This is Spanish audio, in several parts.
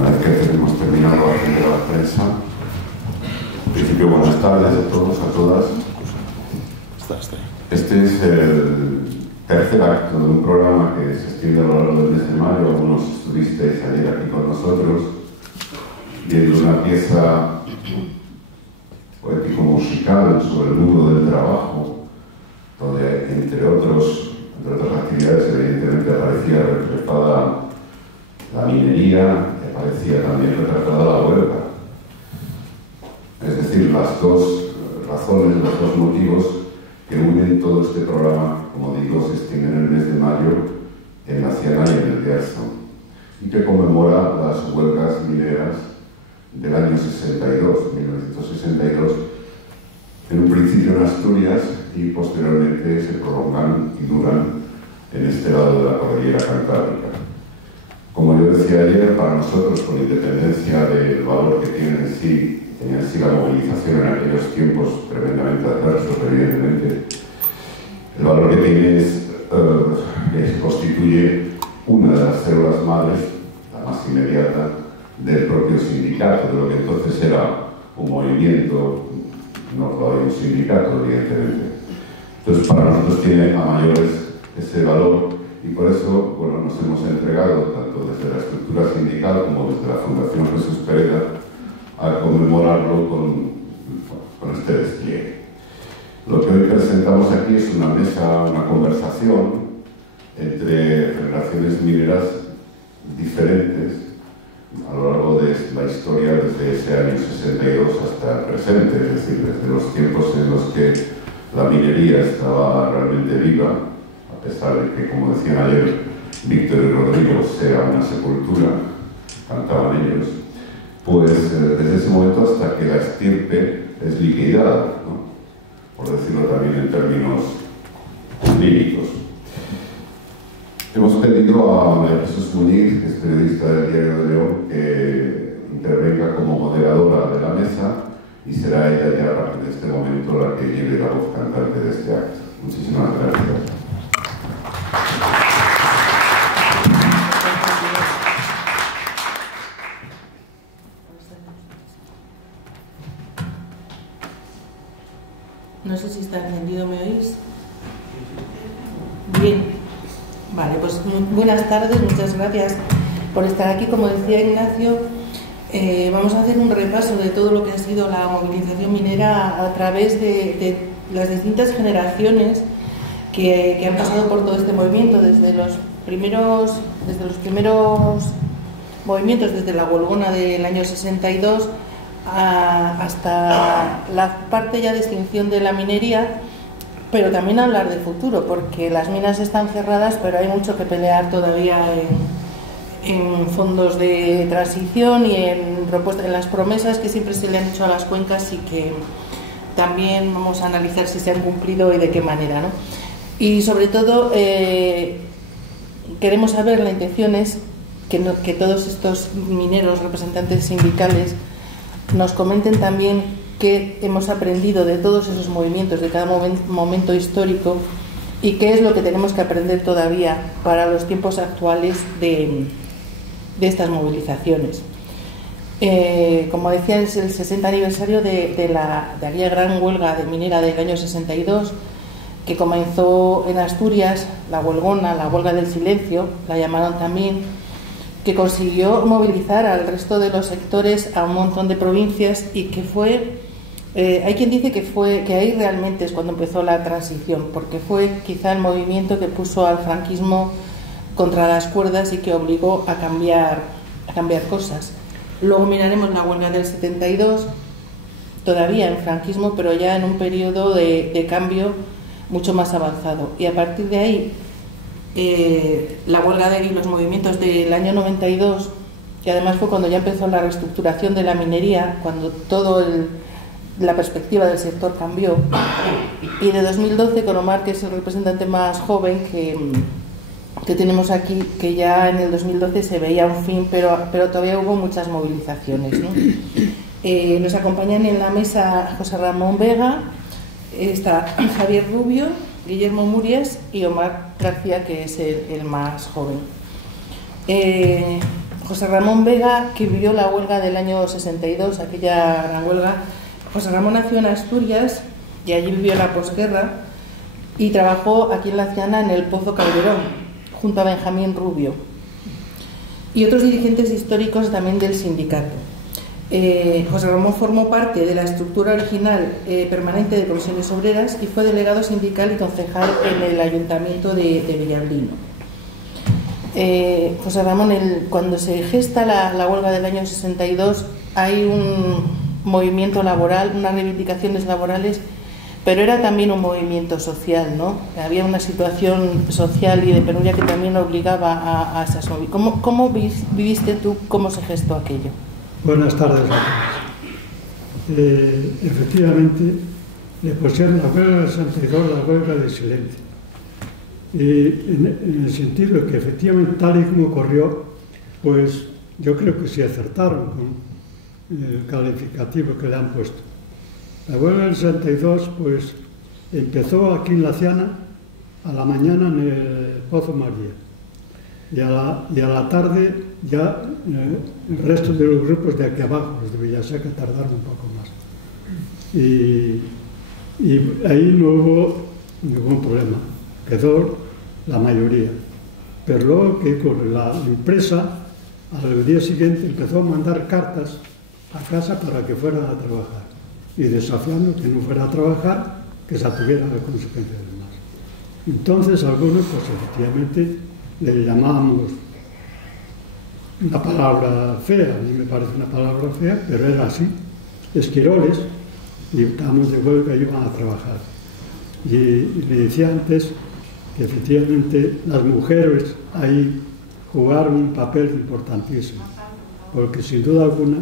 Una vez que hemos terminado la agenda de la prensa, en principio, buenas tardes a todos, a todas. Este es el tercer acto de un programa que se extiende a lo largo del mes de mayo. Algunos estuvisteis ayer aquí con nosotros, viendo una pieza poético-musical sobre el mundo del trabajo, donde, entre otras actividades, evidentemente aparecía reflejada la minería, y aparecía también reflejada la huelga. Es decir, las dos razones, los dos motivos que unen todo este programa, como digo, se extienden en el mes de mayo en la Ciana y en el Bierzo, y que conmemora las huelgas mineras del año 1962, en un principio en Asturias y posteriormente se prolongan y duran en este lado de la cordillera cantábrica. Como yo decía ayer, para nosotros, con independencia del valor que tiene en sí la movilización en aquellos tiempos tremendamente adversos, evidentemente, el valor que tiene es que constituye una de las células madres, la más inmediata, del propio sindicato, de lo que entonces era un movimiento, no todavía un sindicato, evidentemente. Entonces, para nosotros tiene a mayores ese valor, y por eso, bueno, nos hemos entregado, tanto desde la estructura sindical como desde la Fundación Jesús Pereda, a conmemorarlo con este despliegue. Lo que hoy presentamos aquí es una mesa, una conversación entre generaciones mineras diferentes a lo largo de la historia desde ese año 62 hasta el presente, es decir, desde los tiempos en los que la minería estaba realmente viva, a pesar de que, como decían ayer Víctor y Rodrigo, sea una sepultura, cantaban ellos, pues desde ese momento hasta que la estirpe es liquidada, ¿no? Por decirlo también en términos líricos. Hemos pedido a María Jesús Muñiz, que es periodista del Diario de León, que intervenga como moderadora de la mesa, y será ella ya a partir de este momento la que lleve la voz cantante de este acto. Muchísimas gracias. No sé si está encendido, ¿me oís? Bien. Vale, pues buenas tardes, muchas gracias por estar aquí. Como decía Ignacio, vamos a hacer un repaso de todo lo que ha sido la movilización minera a través de las distintas generaciones que han pasado por todo este movimiento, desde los primeros movimientos, desde la huelgona del año 62 hasta la parte ya de extinción de la minería, pero también hablar de futuro, porque las minas están cerradas, pero hay mucho que pelear todavía en fondos de transición y en las promesas que siempre se le han hecho a las cuencas, y que también vamos a analizar si se han cumplido y de qué manera, ¿no? Y sobre todo queremos saber, la intención es que todos estos mineros, representantes sindicales, nos comenten también qué hemos aprendido de todos esos movimientos, de cada momento histórico, y qué es lo que tenemos que aprender todavía para los tiempos actuales de estas movilizaciones. Como decía, es el 60 aniversario de aquella gran huelga de minera del año 62, que comenzó en Asturias, la huelgona, la huelga del silencio, la llamaron también, que consiguió movilizar al resto de los sectores, a un montón de provincias, y que fue, hay quien dice que ahí realmente es cuando empezó la transición, porque fue quizá el movimiento que puso al franquismo contra las cuerdas y que obligó a cambiar cosas. Luego miraremos la huelga del 72, todavía en franquismo, pero ya en un periodo de cambio mucho más avanzado, y a partir de ahí la huelga y los movimientos del año 92, que además fue cuando ya empezó la reestructuración de la minería, cuando la perspectiva del sector cambió, y de 2012 con Omar, que es el representante más joven que tenemos aquí, que ya en el 2012 se veía un fin, pero todavía hubo muchas movilizaciones, ¿no? Nos acompañan en la mesa José Ramón Vega, está Javier Rubio, Guillermo Murias y Omar García, que es el más joven. José Ramón Vega, que vivió la huelga del año 62, aquella gran huelga. José Ramón nació en Asturias y allí vivió la posguerra y trabajó aquí en Laciana en el Pozo Calderón, junto a Benjamín Rubio y otros dirigentes históricos también del sindicato. José Ramón formó parte de la estructura original permanente de Comisiones Obreras y fue delegado sindical y concejal en el Ayuntamiento de Villablino. José Ramón, cuando se gesta la huelga del año 62, hay un movimiento laboral, unas reivindicaciones laborales, pero era también un movimiento social, ¿no? Había una situación social y de penuria que también obligaba a esas movimientos. ¿Cómo viviste tú cómo se gestó aquello? Buenas tardes a todos. Efectivamente, le pusieron la huelga del 62 la huelga de silencio. En el sentido de que efectivamente, tal y como ocurrió, pues yo creo que sí acertaron con el calificativo que le han puesto. La huelga del 62 pues empezó aquí en Laciana a la mañana en el Pozo María y a la tarde ya el resto de los grupos de aquí abajo, los de Villaseca, tardaron un poco más. Y ahí no hubo ningún problema, quedó la mayoría. Pero luego, ¿qué ocurre? La empresa al día siguiente empezó a mandar cartas a casa para que fueran a trabajar y desafiando que no fuera a trabajar, que se tuviera la consecuencia de demás. Entonces algunos, pues efectivamente, le llamábamos una palabra fea, a mí me parece una palabra fea, pero era así, esquiroles, y estábamos de huelga y iban a trabajar. Y le decía antes que efectivamente las mujeres ahí jugaron un papel importantísimo, porque sin duda alguna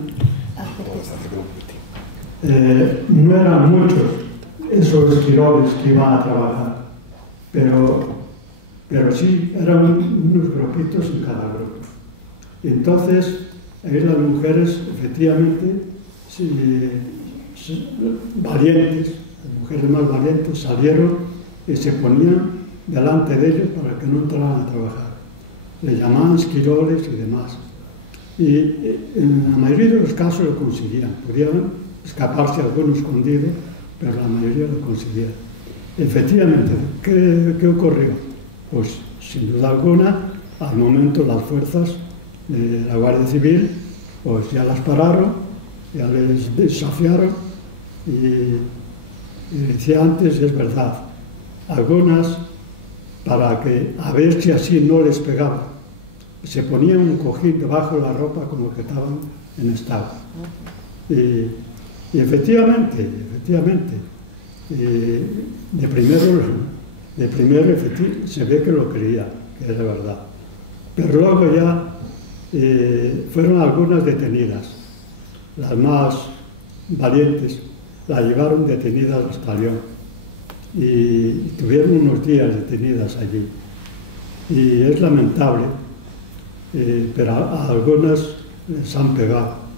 no eran muchos esos esquiroles que iban a trabajar, pero sí eran unos grupitos en cada grupo. Y entonces ahí las mujeres efectivamente valientes, las mujeres más valientes salieron y se ponían delante de ellos para que no entraran a trabajar. Le llamaban esquiroles y demás. Y en la mayoría de los casos lo conseguían. Podían escaparse algunos escondidos, pero la mayoría lo conseguían. Efectivamente, ¿qué ocurrió? Pues sin duda alguna, al momento las fuerzas de la Guardia Civil pues ya las pararon, ya les desafiaron y decía antes, es verdad, algunas, para que a ver si así no les pegaba, se ponían un cojín debajo de la ropa como que estaban en estado. Y efectivamente, de primero se ve que lo creía, que era verdad. Pero luego ya fueron algunas detenidas, las más valientes la llevaron detenida hasta León y tuvieron unos días detenidas allí. Y es lamentable, pero a algunas les han pegado.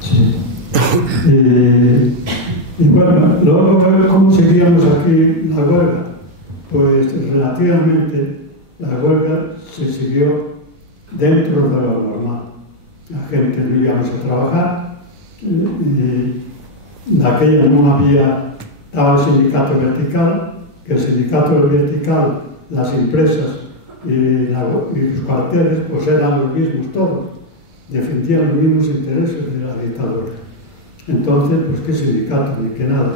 Sí. Y bueno, luego, ¿cómo seguíamos aquí la huelga? Pues relativamente la huelga se siguió dentro de lo normal. La gente no íbamos a trabajar, en aquella no había, estaba el sindicato vertical, que el sindicato vertical, las empresas y los cuarteles pues eran los mismos todos, defendían los mismos intereses de la dictadura. Entonces, pues qué sindicato, ni qué nada.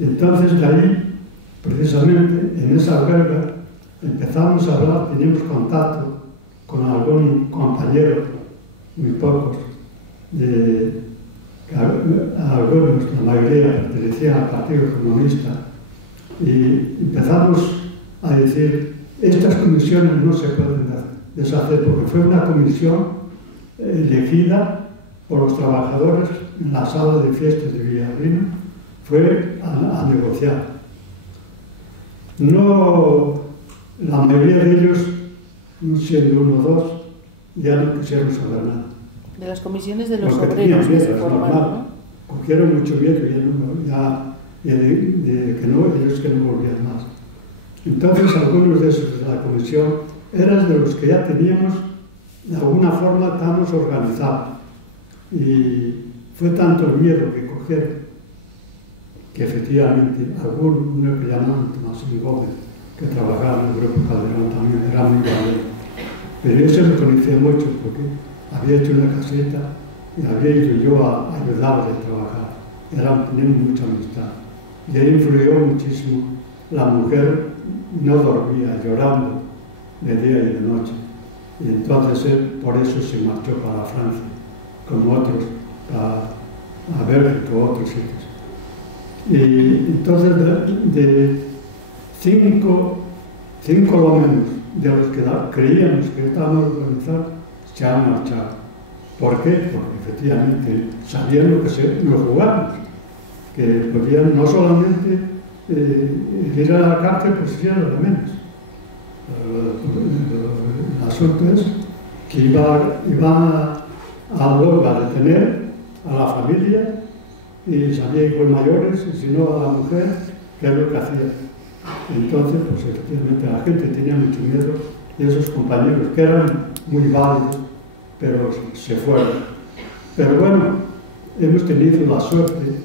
Entonces, de ahí, precisamente, en esa huelga, empezamos a hablar, teníamos contacto con algún compañero, muy pocos, algunos, la mayoría pertenecían al Partido Comunista, y empezamos a decir, estas comisiones no se pueden deshacer, porque fue una comisión elegida por los trabajadores en la sala de fiestas de Villablino, fue a negociar. No, la mayoría de ellos, siendo uno o dos, ya no quisieron saber nada. De las comisiones de los obreros que se formaron, ¿no? Cogieron mucho miedo y de que no, ellos que no volvían más. Entonces, algunos de esos de la comisión eran de los que ya teníamos de alguna forma estamos organizados. Y fue tanto el miedo que cogieron que efectivamente uno que llamaban Tomasín Gómez, que trabajaba en el Grupo Calderón también, era muy valiente. Pero yo se lo conocía mucho porque había hecho una caseta y había ido yo a ayudarle a trabajar. Teníamos mucha amistad. Y él influyó muchísimo. La mujer no dormía, llorando de día y de noche. Y entonces él por eso se marchó para Francia, como otros, a Bélgica o otros sitios. Y entonces de cinco lo menos de los que creíamos que estaban organizados se han marchado. ¿Por qué? Porque efectivamente sabían lo jugábamos, que podían no solamente ir a la cárcel, pues sí era lo de menos. El asunto es que iban luego a detener a la familia y sabía hijos mayores, y si no a la mujer, que es lo que hacía. Entonces, pues efectivamente la gente tenía mucho miedo y esos compañeros que eran muy válidos, pero se fueron. Pero bueno, hemos tenido la suerte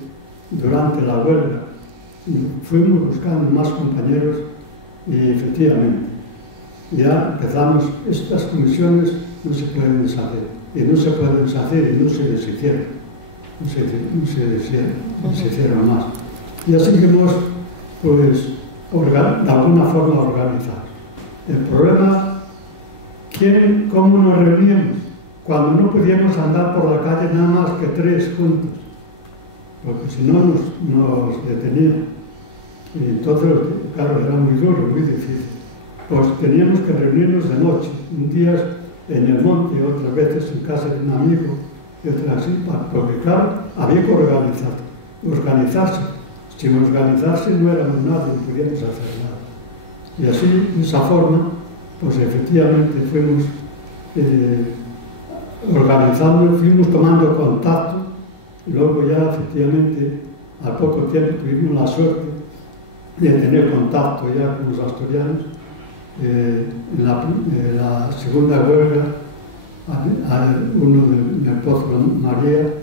durante la huelga, fuimos buscando más compañeros y efectivamente ya empezamos, estas comisiones no se pueden deshacer, y no se pueden deshacer y no se deshicieron, no se hicieron más. Y así que hemos, pues, de alguna forma organizados. El problema, ¿cómo nos reuníamos? Cuando no podíamos andar por la calle nada más que 3 juntos, porque si no nos detenían. Y entonces, claro, era muy duro, muy difícil. Pues teníamos que reunirnos de noche, un día en el monte, otras veces en casa de un amigo, y otras así, porque claro, había que organizarse. Sin organizarse no éramos nadie, no podíamos hacer nada. Y así, de esa forma, pues efectivamente fuimos organizando, fuimos tomando contacto, y luego ya efectivamente, al poco tiempo tuvimos la suerte de tener contacto ya con los asturianos. En la segunda huelga, uno del Pozo María,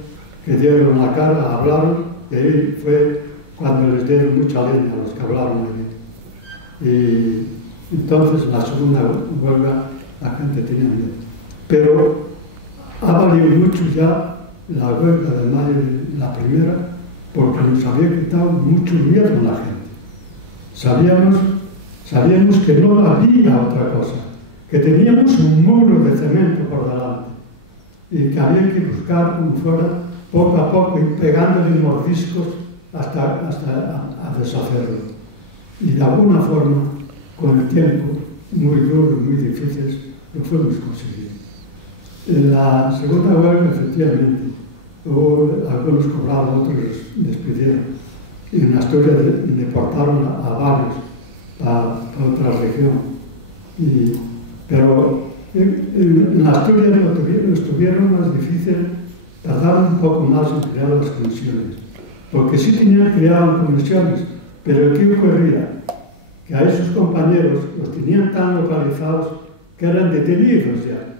que dieron la cara, hablaron, y ahí fue cuando les dieron mucha leña a los que hablaron allí. Y entonces en la segunda huelga la gente tenía miedo. Pero ha valido mucho ya la huelga de mayo, la primera, porque nos había quitado mucho miedo a la gente. Sabíamos que no había otra cosa, que teníamos un muro de cemento por delante y que había que buscar como fuera, poco a poco, ir pegándole mordiscos hasta a deshacerlo. Y de alguna forma, con el tiempo, muy duro, muy difícil, lo fuimos consiguiendo. En la segunda huelga, efectivamente, hubo algunos cobraron, otros despidieron. Y en Asturias deportaron a varios a otra región. Pero en Asturias lo estuvieron más difícil, tardaron un poco más en crear las comisiones. Porque sí tenían creado comisiones, pero ¿qué ocurría? Que a esos compañeros los tenían tan localizados que eran detenidos ya.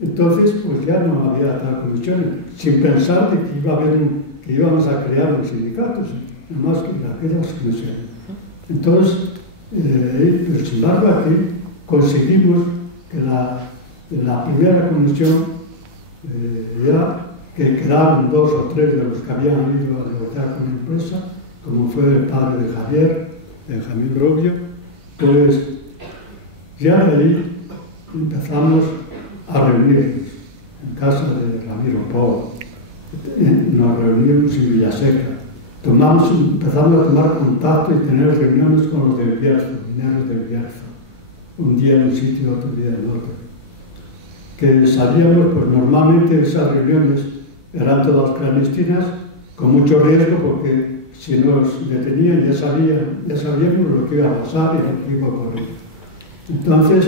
Entonces, pues ya no había tal comisiones, sin pensar de que íbamos a crear los sindicatos, nada más que aquellas comisiones. Entonces, pero sin embargo aquí conseguimos que en la primera comisión ya que quedaron 2 o 3 de los que habían ido a negociar con la empresa, como fue el padre de Javier, Benjamín Rubio, pues ya de ahí empezamos a reunirnos en casa de Ramiro Pó. Nos reunimos en Villaseca. Empezamos a tomar contacto y tener reuniones con los del Bierzo, mineros del Bierzo. Un día en un sitio, otro día en otro. Que salíamos, pues normalmente esas reuniones eran todas clandestinas, con mucho riesgo, porque si nos detenían ya sabíamos lo que iba a pasar y lo que iba a ocurrir. Entonces,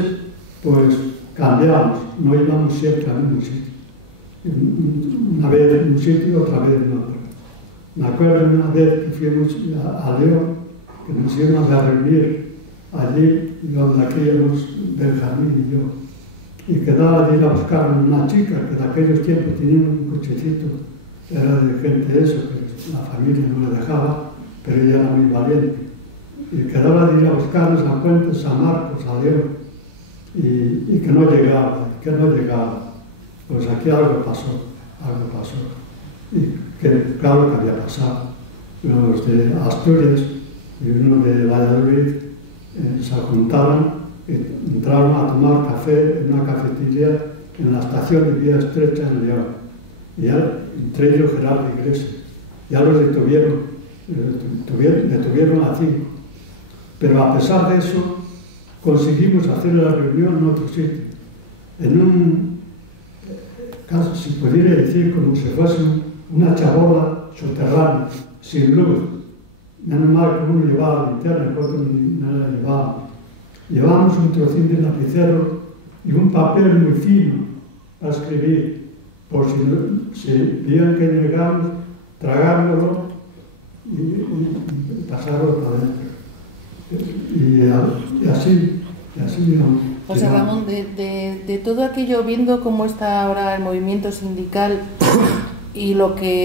pues cambiamos, no íbamos siempre al mismo sitio. Una vez en un sitio, otra vez en otro. Me acuerdo una vez que fuimos a León, que nos íbamos a reunir allí, donde aquellos Benjamín y yo, y quedaba de ir a buscar una chica que de aquellos tiempos tenía un cochecito, era de gente eso, que la familia no le dejaba, pero ella era muy valiente. Y quedaba de ir a buscarles a Puente San Marcos, a León, y que no llegaba. Pues aquí algo pasó. Y que claro que había pasado. Los de Asturias y uno de Valladolid se juntaron y entraron a tomar café en una cafetería en la estación de Vía Estrecha en León. Y ya, entre ellos Gerardo Iglesias. Ya los detuvieron a 5. Pero a pesar de eso, conseguimos hacer la reunión en otro sitio. En un caso, si pudiera decir, como si fuese una chabola subterránea, sin luz. Menos mal que uno llevaba linterna, porque no la llevaba. Llevábamos un trocín de lapicero y un papel muy fino para escribir, por si veían que llegamos, tragárnoslo y pasarlo para adentro. Y así José Ramón, de todo aquello, viendo cómo está ahora el movimiento sindical y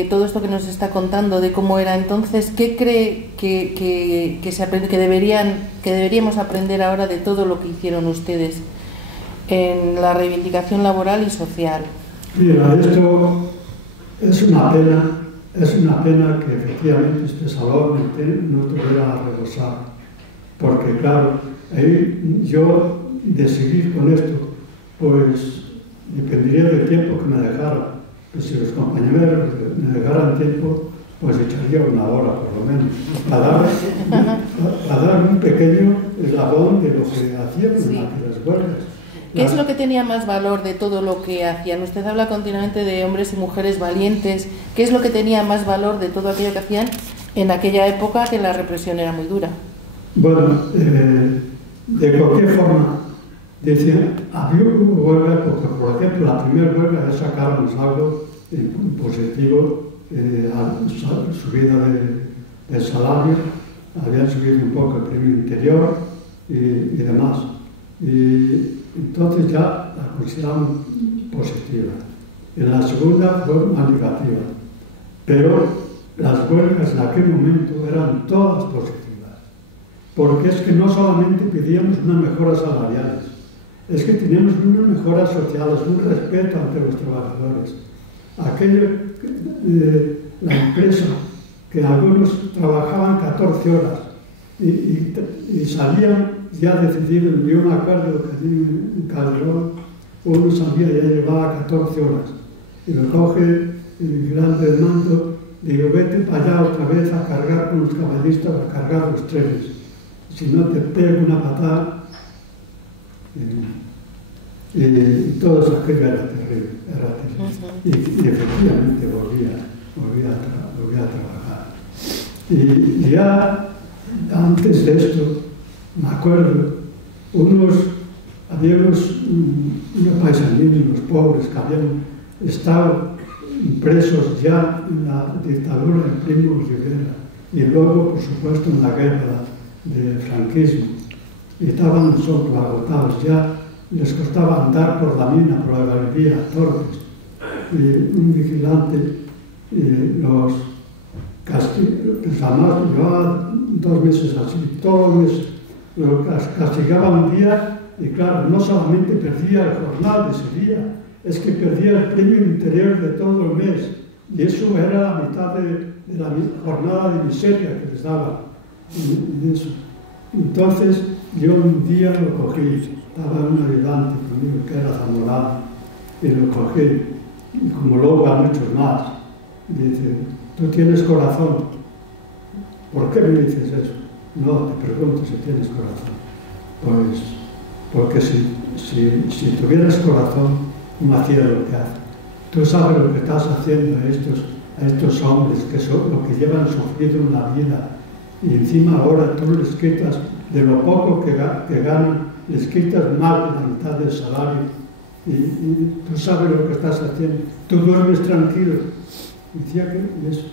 todo esto que nos está contando de cómo era entonces, ¿qué cree que deberíamos aprender ahora de todo lo que hicieron ustedes en la reivindicación laboral y social? Mira, esto es una pena que efectivamente este salón no tuviera a rebosar, porque claro, ahí yo de seguir con esto, pues dependería del tiempo que me dejara. Pues si los compañeros me dejaran tiempo, pues echaría una hora por lo menos, para dar un pequeño eslabón de lo que hacían en aquellas huelgas. ¿Qué es lo que tenía más valor de todo lo que hacían? Usted habla continuamente de hombres y mujeres valientes. ¿Qué es lo que tenía más valor de todo aquello que hacían en aquella época que la represión era muy dura? Bueno, de cualquier forma, decían, había huelga porque, por ejemplo, la primera huelga ya sacábamos algo positivo, subida del salario, habían subido un poco el premio interior y demás. Y entonces ya la consideramos positiva. En la segunda fue más negativa, pero las huelgas en aquel momento eran todas positivas, porque es que no solamente pedíamos unas mejoras salariales, es que teníamos unas mejoras sociales, un respeto ante los trabajadores. La empresa, que algunos trabajaban 14 horas y salían ya decididos. Yo me acuerdo que en Calderón uno salía y ya llevaba 14 horas y me coge el grande del mando, digo, vete para allá otra vez a cargar con los caballistas, a cargar los trenes, si no te pego una patada. Y todo eso aquello era terrible. Y efectivamente volvía a trabajar. Y ya antes de esto, me acuerdo, había unos paisaninos, unos pobres, que habían estado presos ya en la dictadura de Primo de Rivera y luego, por supuesto, en la guerra del franquismo. Y estaban nosotros agotados ya. Les costaba andar por la mina, por la galería, Torres. Y un vigilante los castigaba, pues además llevaba 2 meses así, todos los meses. Lo castigaba un día y claro, no solamente perdía el jornal de ese día, es que perdía el premio interior de todo el mes. Y eso era la mitad de la jornada de miseria que les daba. Y eso. Entonces, yo un día lo cogí. Estaba un ayudante conmigo que era zamorano y lo cogí, y como luego a muchos más, dice, tú tienes corazón. ¿Por qué me dices eso? No, te pregunto si tienes corazón. Pues, porque si tuvieras corazón, no hacías lo que haces. Tú sabes lo que estás haciendo a estos hombres que son lo que llevan sufrido en la vida, y encima ahora tú les quitas de lo poco que ganan, les quitas más de la mitad del salario y tú sabes lo que estás haciendo, tú duermes tranquilo. Decía que eso.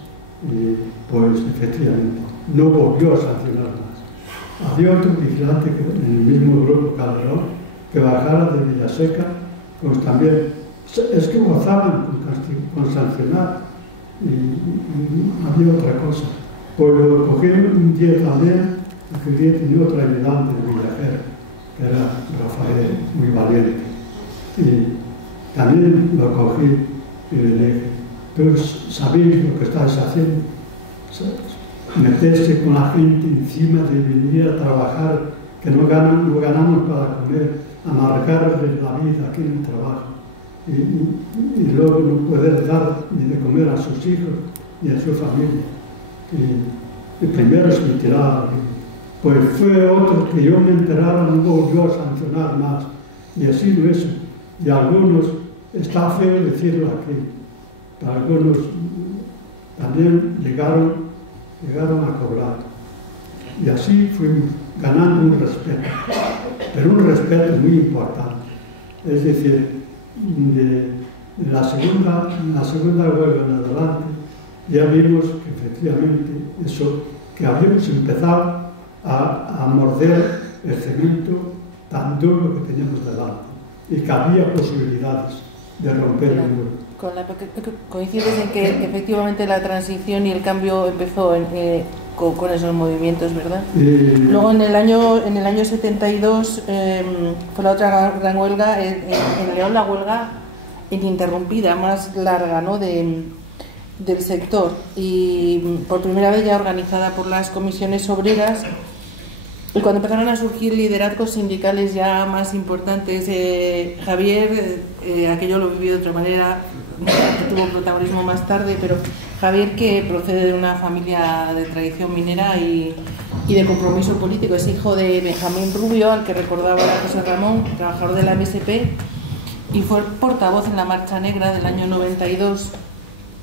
Y pues efectivamente, no volvió a sancionar más. Había otro vigilante en el mismo grupo Calderón que bajara de Villaseca pues también es que gozaban con sancionar y había otra cosa. Pues lo cogieron un día también, porque el día tenía otro ayudante de Villajer, que era Rafael, muy valiente. Y también lo cogí y le dije, pues sabéis lo que estáis haciendo, meterse con la gente encima de venir a trabajar, que no ganamos para comer, amargarles la vida aquí en el trabajo. Y luego no poder dar ni de comer a sus hijos ni a su familia. Y primero se me tiraba. Pues fue otro que yo me enterara, no volvió a sancionar más. Y así lo es. Y algunos, está feo decirlo aquí, algunos también llegaron a cobrar. Y así fuimos ganando un respeto, pero un respeto muy importante. Es decir, de la segunda huelga en adelante, ya vimos que efectivamente eso, que habíamos empezado a morder el cemento tan duro que teníamos delante y que había posibilidades de romper el muro. Coincides en que efectivamente la transición y el cambio empezó con esos movimientos, ¿verdad? Luego en el año 72 fue la otra gran huelga, en León, la huelga ininterrumpida, más larga, ¿no?, del sector, y por primera vez ya organizada por las comisiones obreras. Y cuando empezaron a surgir liderazgos sindicales ya más importantes, Javier, aquello lo vivió de otra manera, que tuvo protagonismo más tarde, pero Javier, que procede de una familia de tradición minera y de compromiso político, es hijo de Benjamín Rubio, al que recordaba José Ramón, trabajador de la MSP, y fue portavoz en la Marcha Negra del año 92,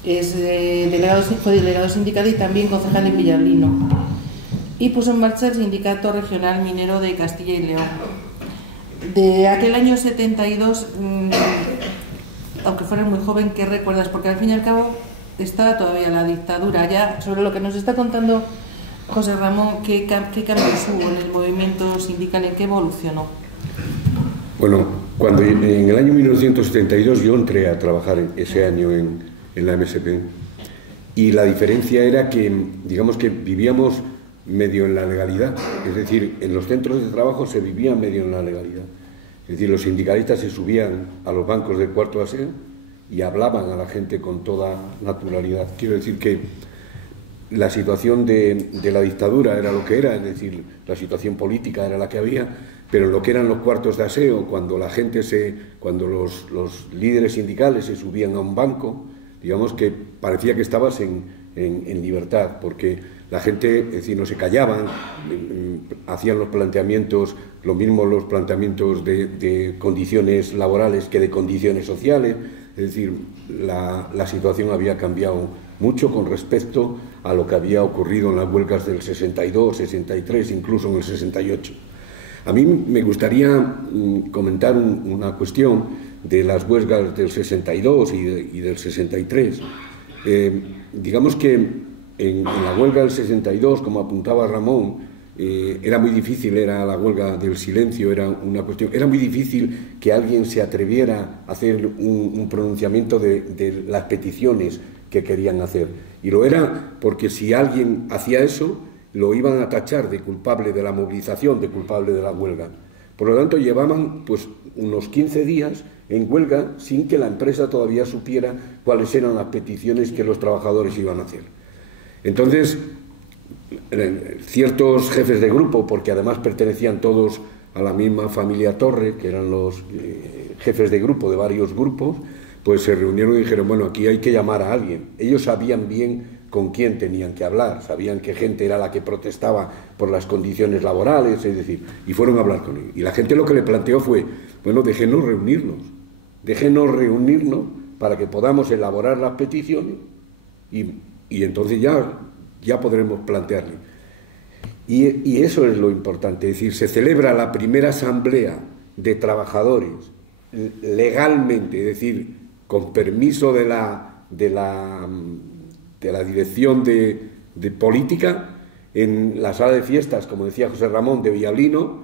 fue delegado sindical y también concejal en Villablino, y puso en marcha el Sindicato Regional Minero de Castilla y León. De aquel año 72, aunque fueras muy joven, ¿qué recuerdas? Porque al fin y al cabo está todavía la dictadura. Ya sobre lo que nos está contando José Ramón, ¿qué cambios hubo en el movimiento sindical? ¿En qué evolucionó? Bueno, cuando en el año 1972 yo entré a trabajar ese año en la MSP, y la diferencia era que, digamos que vivíamos medio en la legalidad, es decir, en los centros de trabajo se vivía medio en la legalidad. Es decir, los sindicalistas se subían a los bancos del cuarto aseo y hablaban a la gente con toda naturalidad. Quiero decir que la situación de la dictadura era lo que era, es decir, la situación política era la que había, pero lo que eran los cuartos de aseo, cuando los líderes sindicales se subían a un banco, digamos que parecía que estabas en libertad, porque la gente, es decir, no se callaban, hacían los planteamientos, lo mismo los planteamientos de condiciones laborales que de condiciones sociales. Es decir, la situación había cambiado mucho con respecto a lo que había ocurrido en las huelgas del 62, 63, incluso en el 68. A mí me gustaría comentar una cuestión de las huelgas del 62 y del 63. Digamos que en la huelga del 62, como apuntaba Ramón, era muy difícil, era la huelga del silencio, era una cuestión, era muy difícil que alguien se atreviera a hacer un pronunciamiento de las peticiones que querían hacer. Y lo era porque si alguien hacía eso, lo iban a tachar de culpable de la movilización, de culpable de la huelga. Por lo tanto, llevaban pues unos 15 días en huelga sin que la empresa todavía supiera cuáles eran las peticiones que los trabajadores iban a hacer. Entonces, ciertos jefes de grupo, porque además pertenecían todos a la misma familia Torre, que eran los jefes de grupo de varios grupos, pues se reunieron y dijeron, bueno, aquí hay que llamar a alguien. Ellos sabían bien con quién tenían que hablar, sabían qué gente era la que protestaba por las condiciones laborales, es decir, y fueron a hablar con él. Y la gente lo que le planteó fue, bueno, déjenos reunirnos para que podamos elaborar las peticiones y entonces ya podremos plantearle. Y eso es lo importante, es decir, se celebra la primera asamblea de trabajadores legalmente, es decir, con permiso de la dirección de política, en la sala de fiestas, como decía José Ramón, de Villablino,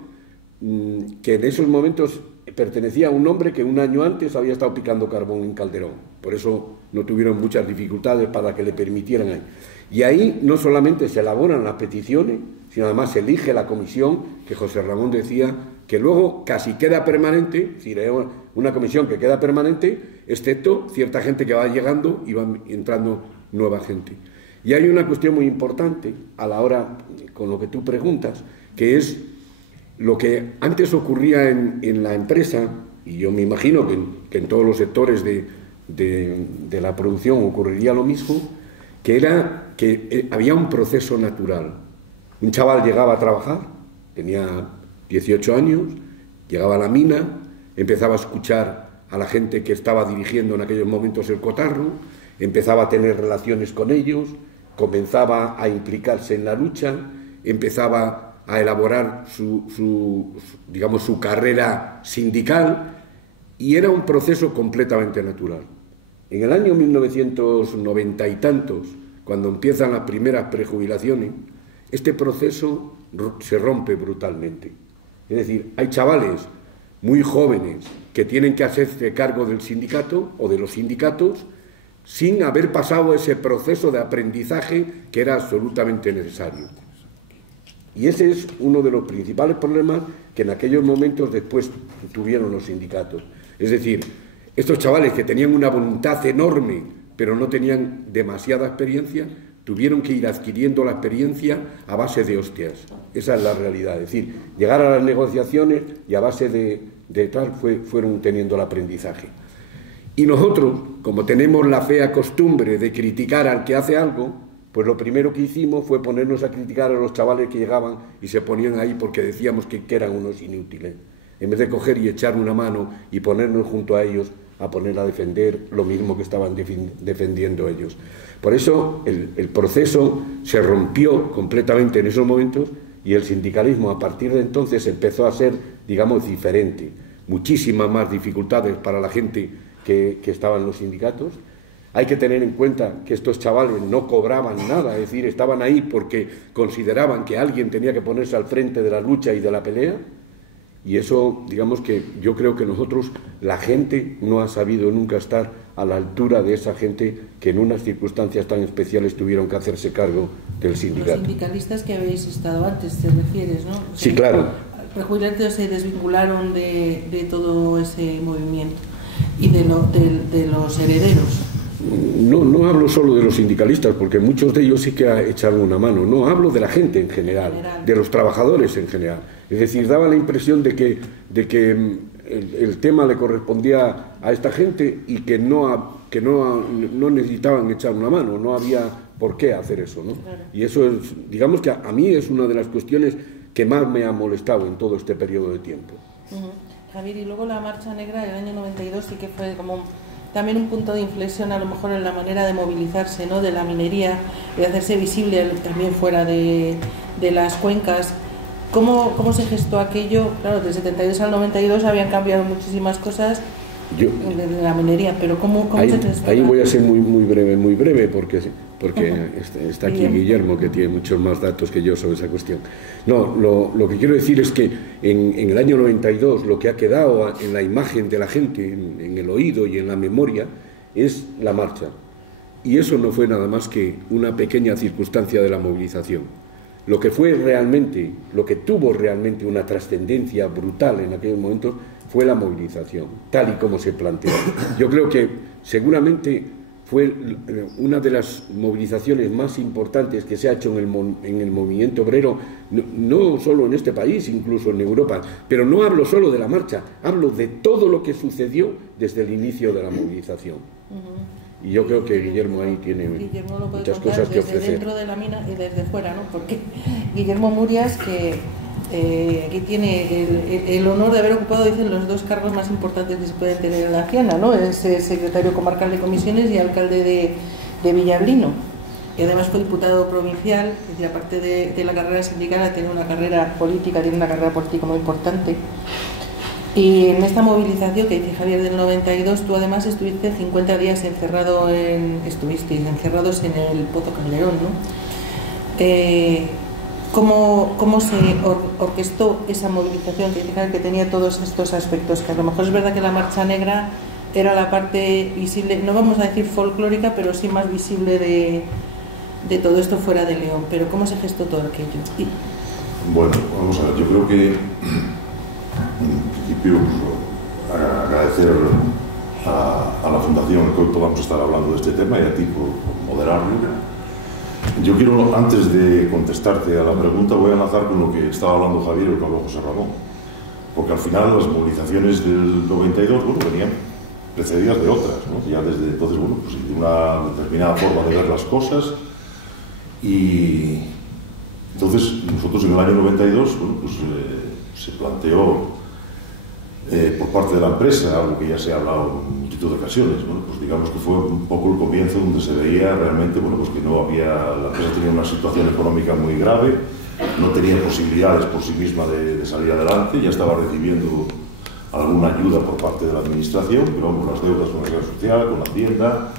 que en esos momentos pertenecía a un hombre que un año antes había estado picando carbón en Calderón. Por eso no tuvieron muchas dificultades para que le permitieran ahí. Y ahí no solamente se elaboran las peticiones, sino además se elige la comisión, que José Ramón decía que luego casi queda permanente, es decir, es una comisión que queda permanente, excepto cierta gente que va llegando y va entrando nueva gente. Y hay una cuestión muy importante a la hora, con lo que tú preguntas, que es lo que antes ocurría en la empresa, y yo me imagino que en todos los sectores de la producción ocurriría lo mismo, que era que había un proceso natural. Un chaval llegaba a trabajar, tenía 18 años, llegaba a la mina, empezaba a escuchar a la gente que estaba dirigiendo en aquellos momentos el cotarro, empezaba a tener relaciones con ellos, comenzaba a implicarse en la lucha, empezaba a elaborar su carrera sindical, y era un proceso completamente natural. En el año 1990 y tantos, cuando empiezan las primeras prejubilaciones, este proceso se rompe brutalmente. Es decir, hay chavales muy jóvenes que tienen que hacerse cargo del sindicato o de los sindicatos sin haber pasado ese proceso de aprendizaje que era absolutamente necesario. Y ese es uno de los principales problemas que en aquellos momentos después tuvieron los sindicatos. Es decir, estos chavales que tenían una voluntad enorme, pero no tenían demasiada experiencia, tuvieron que ir adquiriendo la experiencia a base de hostias. Esa es la realidad. Es decir, llegar a las negociaciones y a base de tal fueron teniendo el aprendizaje. Y nosotros, como tenemos la fea costumbre de criticar al que hace algo, pues lo primero que hicimos fue ponernos a criticar a los chavales que llegaban y se ponían ahí porque decíamos que eran unos inútiles. En vez de coger y echar una mano y ponernos junto a ellos a poner a defender lo mismo que estaban defendiendo ellos. Por eso el proceso se rompió completamente en esos momentos y el sindicalismo a partir de entonces empezó a ser, digamos, diferente. Muchísimas más dificultades para la gente que estaba en los sindicatos. Hay que tener en cuenta que estos chavales no cobraban nada, es decir, estaban ahí porque consideraban que alguien tenía que ponerse al frente de la lucha y de la pelea. Y eso, digamos que yo creo que nosotros, la gente, no ha sabido nunca estar a la altura de esa gente que en unas circunstancias tan especiales tuvieron que hacerse cargo del sindicato. Los sindicalistas que habéis estado antes, te refieres, ¿no? O sea, sí, claro. Prejubilados se desvincularon de todo ese movimiento y de los herederos. No hablo solo de los sindicalistas, porque muchos de ellos sí que echaron una mano. No, hablo de la gente en general, de los trabajadores en general. Es decir, daba la impresión de que el tema le correspondía a esta gente y que no necesitaban echar una mano, no había por qué hacer eso, ¿no? Claro. Y eso es, digamos que a mí es una de las cuestiones que más me ha molestado en todo este periodo de tiempo. Javier, y luego la Marcha Negra del año 92 sí que fue como también un punto de inflexión a lo mejor en la manera de movilizarse, ¿no?, de la minería, de hacerse visible también fuera de las cuencas. ¿Cómo se gestó aquello? Claro, del 72 al 92 habían cambiado muchísimas cosas de la minería, pero ¿cómo se gestó? Ahí voy a ser muy breve, porque está aquí Guillermo, que tiene muchos más datos que yo sobre esa cuestión. No, lo que quiero decir es que en el año 92 lo que ha quedado en la imagen de la gente, en el oído y en la memoria, es la marcha. Y eso no fue nada más que una pequeña circunstancia de la movilización. Lo que tuvo realmente una trascendencia brutal en aquel momento fue la movilización, tal y como se planteó. Yo creo que seguramente fue una de las movilizaciones más importantes que se ha hecho en el movimiento obrero, no solo en este país, incluso en Europa. Pero no hablo solo de la marcha, hablo de todo lo que sucedió desde el inicio de la movilización. Y yo creo que Guillermo ahí tiene muchas cosas que ofrecer. Desde dentro de la mina y desde fuera, ¿no? Porque Guillermo Murias, que aquí tiene el honor de haber ocupado, dicen, los dos cargos más importantes que se pueden tener en la Hacienda, ¿no? Es secretario comarcal de comisiones y alcalde de Villablino. Y además fue diputado provincial, es decir, aparte de la carrera sindical, tiene una carrera política muy importante. Y en esta movilización que dice Javier del 92, tú además estuviste 50 días encerrados en el Pozo Calderón, ¿no? ¿Cómo se orquestó esa movilización que tenía todos estos aspectos? Que a lo mejor es verdad que la Marcha Negra era la parte visible, no vamos a decir folclórica, pero sí más visible de todo esto fuera de León. Pero ¿cómo se gestó todo aquello? Bueno, vamos a ver, yo creo que en principio pues, agradecer a la Fundación que hoy podamos estar hablando de este tema y a ti por moderarlo. Yo quiero, antes de contestarte a la pregunta, voy a enlazar con lo que estaba hablando Javier y lo que habló José Ramón, porque al final las movilizaciones del 92, bueno, venían precedidas de otras, ¿no? Ya desde entonces, bueno, pues de una determinada forma de ver las cosas, y entonces nosotros en el año 92, bueno, pues se planteó por parte de la empresa, algo que ya se ha hablado en multitud de ocasiones, bueno, pues digamos que fue un poco el comienzo donde se veía realmente, bueno, pues que no había, la empresa tenía una situación económica muy grave, no tenía posibilidades por sí misma de salir adelante, ya estaba recibiendo alguna ayuda por parte de la administración, pero vamos, las deudas con la Seguridad Social, con la Hacienda,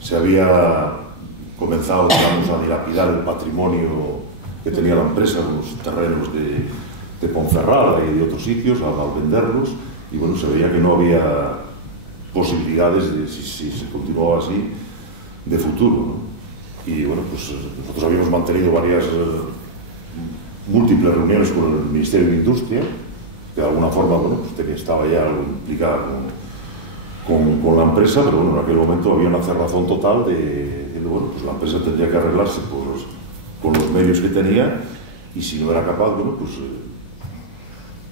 se había comenzado, digamos, a dilapidar el patrimonio que tenía la empresa, los terrenos de Ponferrada y de otros sitios al venderlos, y bueno, se veía que no había posibilidades de, si se continuaba así, de futuro, ¿no? Y bueno, pues nosotros habíamos mantenido varias múltiples reuniones con el Ministerio de Industria, que de alguna forma, bueno, pues estaba ya algo implicada con la empresa, pero bueno, en aquel momento había una cerrazón total de bueno, pues la empresa tendría que arreglarse con los medios que tenía, y si no era capaz, bueno,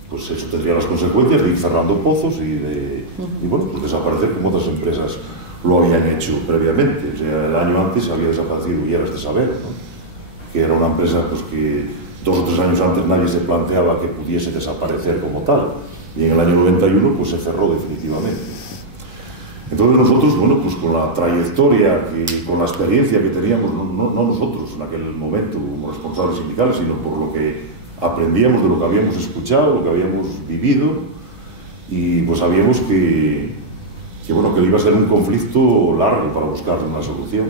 pues eso tendría las consecuencias de ir cerrando pozos y bueno, pues desaparecer como otras empresas lo habían hecho previamente. O sea, el año antes había desaparecido Hieras de Saber, ¿no? Que era una empresa pues que 2 o 3 años antes nadie se planteaba que pudiese desaparecer como tal, y en el año 91 pues se cerró definitivamente. Entonces nosotros, bueno, pues con la trayectoria, con la experiencia que teníamos, no nosotros en aquel momento como responsables sindicales, sino por lo que aprendíamos de lo que habíamos escuchado, lo que habíamos vivido, y pues sabíamos que iba a ser un conflicto largo para buscar una solución.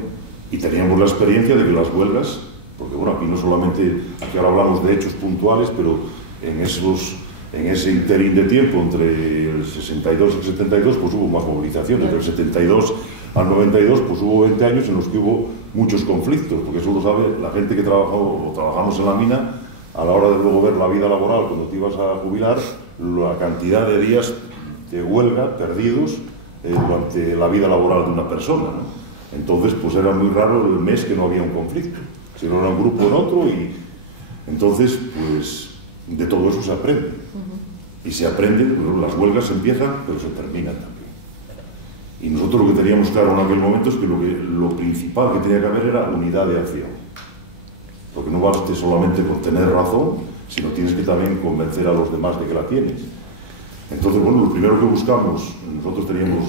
Y teníamos la experiencia de que las huelgas, porque bueno, aquí no solamente, aquí ahora hablamos de hechos puntuales, pero en ese interín de tiempo, entre el 62 y el 72, pues hubo más movilizaciones. Del 72 al 92, pues hubo 20 años en los que hubo muchos conflictos, porque eso lo sabe la gente que trabajó o trabajamos en la mina. A la hora de luego ver la vida laboral, cuando te ibas a jubilar, la cantidad de días de huelga perdidos durante la vida laboral de una persona, ¿no? Entonces, pues era muy raro el mes que no había un conflicto, si no era un grupo en otro, y entonces, pues de todo eso se aprende. Y se aprende, pues, las huelgas empiezan, pero se terminan también. Y nosotros lo que teníamos claro en aquel momento es que lo principal que tenía que haber era unidad de acción. Porque no baste solamente con tener razón, sino tienes que también convencer a los demás de que la tienes. Entonces, bueno, lo primero que buscamos, nosotros teníamos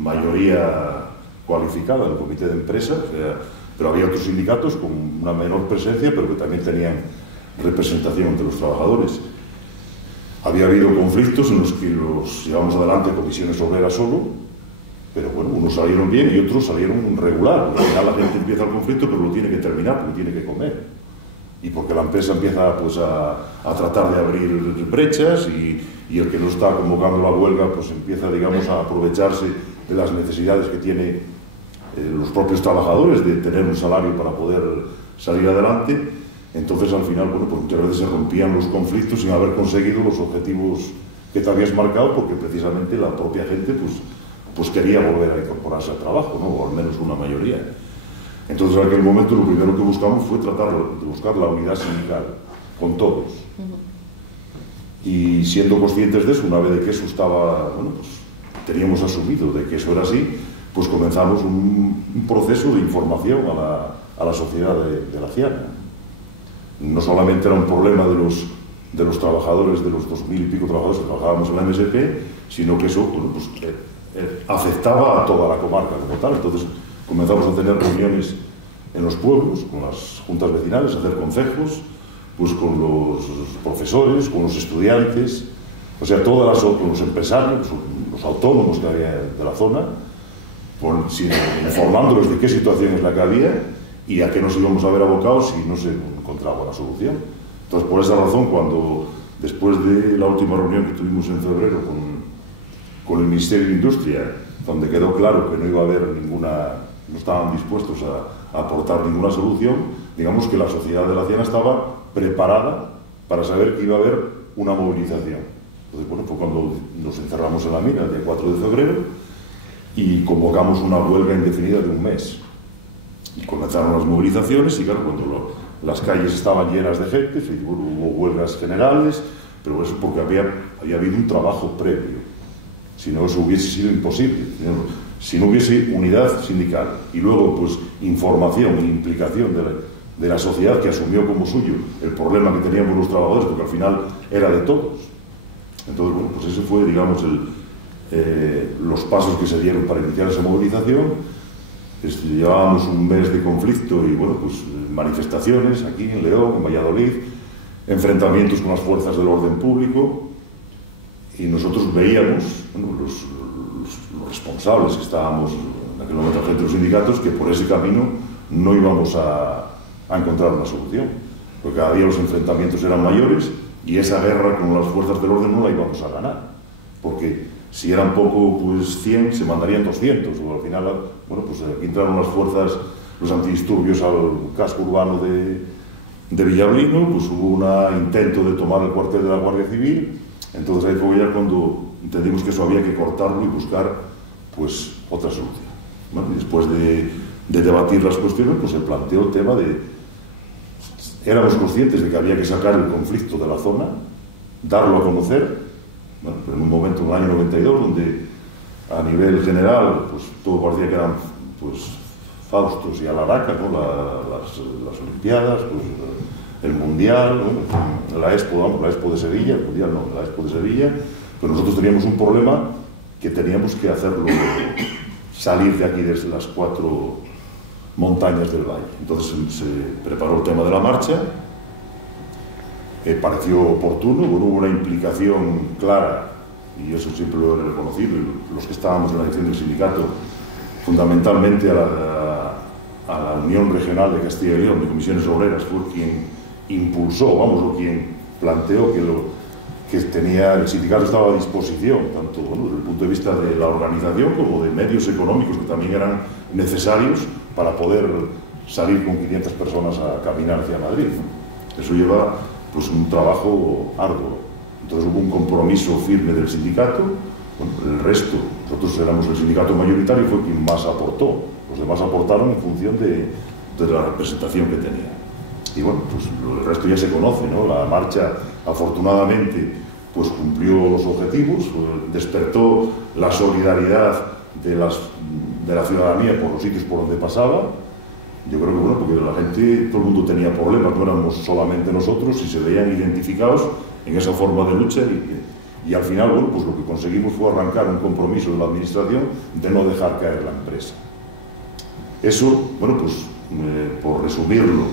mayoría cualificada en el comité de empresa, pero había otros sindicatos con una menor presencia, pero que también tenían representación entre los trabajadores. Había habido conflictos en los que los llevamos adelante comisiones obreras solo, pero bueno, unos salieron bien y otros salieron regular. Al final la gente empieza el conflicto, pero lo tiene que terminar porque tiene que comer. Y porque la empresa empieza pues a tratar de abrir brechas, y el que no está convocando la huelga pues empieza, digamos, a aprovecharse de las necesidades que tienen los propios trabajadores de tener un salario para poder salir adelante. Entonces al final, bueno, pues muchas veces se rompían los conflictos sin haber conseguido los objetivos que te habías marcado, porque precisamente la propia gente pues quería volver a incorporarse al trabajo, ¿no? O al menos una mayoría. Entonces en aquel momento lo primero que buscamos fue tratar de buscar la unidad sindical con todos. Y siendo conscientes de eso, una vez de que eso estaba, bueno, pues teníamos asumido de que eso era así, pues comenzamos un proceso de información a la sociedad de la Ciana. No solamente era un problema de los trabajadores, de los 2000 y pico trabajadores que trabajábamos en la MSP, sino que eso, bueno, pues afectaba a toda la comarca como tal. Entonces comenzamos a tener reuniones en los pueblos, con las juntas vecinales, a hacer consejos, pues con los profesores, con los estudiantes, o sea, con los empresarios, los autónomos que había de la zona, informándolos de qué situación es la que había y a qué nos íbamos a ver abocados si no se encontraba una solución. Entonces, por esa razón, cuando después de la última reunión que tuvimos en febrero con el Ministerio de Industria, donde quedó claro que no iba a haber no estaban dispuestos a aportar ninguna solución, digamos que la sociedad de la Ciana estaba preparada para saber que iba a haber una movilización. Entonces, bueno, fue cuando nos encerramos en la mina el día 4 de febrero y convocamos una huelga indefinida de un mes. Y comenzaron las movilizaciones y claro, cuando las calles estaban llenas de gente, hubo huelgas generales, pero eso porque había habido un trabajo previo. Si no, eso hubiese sido imposible. Si no hubiese unidad sindical y luego pues información e implicación de la sociedad que asumió como suyo el problema que teníamos los trabajadores, porque al final era de todos. Entonces, bueno, pues ese fue, digamos, los pasos que se dieron para iniciar esa movilización. Llevábamos un mes de conflicto y, bueno, pues manifestaciones aquí en León, en Valladolid, enfrentamientos con las fuerzas del orden público, y nosotros veíamos, bueno, los responsables que estábamos en aquel momento frente a los sindicatos, que por ese camino no íbamos a encontrar una solución, porque cada día los enfrentamientos eran mayores y esa guerra con las fuerzas del orden no la íbamos a ganar, porque si eran poco, pues 100, se mandarían 200, o al final, bueno, pues aquí entraron las fuerzas, los antidisturbios al casco urbano de Villablino, pues hubo un intento de tomar el cuartel de la Guardia Civil. Entonces ahí fue ya cuando entendimos que eso había que cortarlo y buscar pues otra solución. Bueno, y después de debatir las cuestiones, pues se planteó el tema de... Éramos conscientes de que había que sacar el conflicto de la zona, darlo a conocer, bueno, pero en un momento, en el año 92, donde a nivel general pues todo parecía que eran pues Faustos y Alaraca, ¿no? las Olimpiadas, pues, el Mundial, ¿no? la Expo de Sevilla, el Mundial no, la Expo de Sevilla, pero nosotros teníamos un problema que teníamos que hacerlo salir de aquí desde las 4 montañas del valle. Entonces se preparó el tema de la marcha, pareció oportuno, bueno, hubo una implicación clara, y eso siempre lo he reconocido, y los que estábamos en la dirección del sindicato, fundamentalmente a la Unión Regional de Castilla y León de Comisiones Obreras, fue quien impulsó, o quien planteó que el sindicato estaba a disposición, tanto bueno, desde el punto de vista de la organización como de medios económicos que también eran necesarios para poder salir con 500 personas a caminar hacia Madrid, ¿no? Eso lleva pues un trabajo arduo. Entonces hubo un compromiso firme del sindicato. Bueno, el resto, nosotros éramos el sindicato mayoritario, fue quien más aportó. Los demás aportaron en función de la representación que tenía. Y bueno, pues el resto ya se conoce, ¿no? La marcha, afortunadamente, pues cumplió los objetivos, despertó la solidaridad de la ciudadanía por los sitios por donde pasaba. Yo creo que, bueno, porque la gente, todo el mundo tenía problemas, no éramos solamente nosotros, y se veían identificados en esa forma de lucha, y al final, bueno, pues lo que conseguimos fue arrancar un compromiso de la administración de no dejar caer la empresa. Eso, bueno, pues por resumirlo,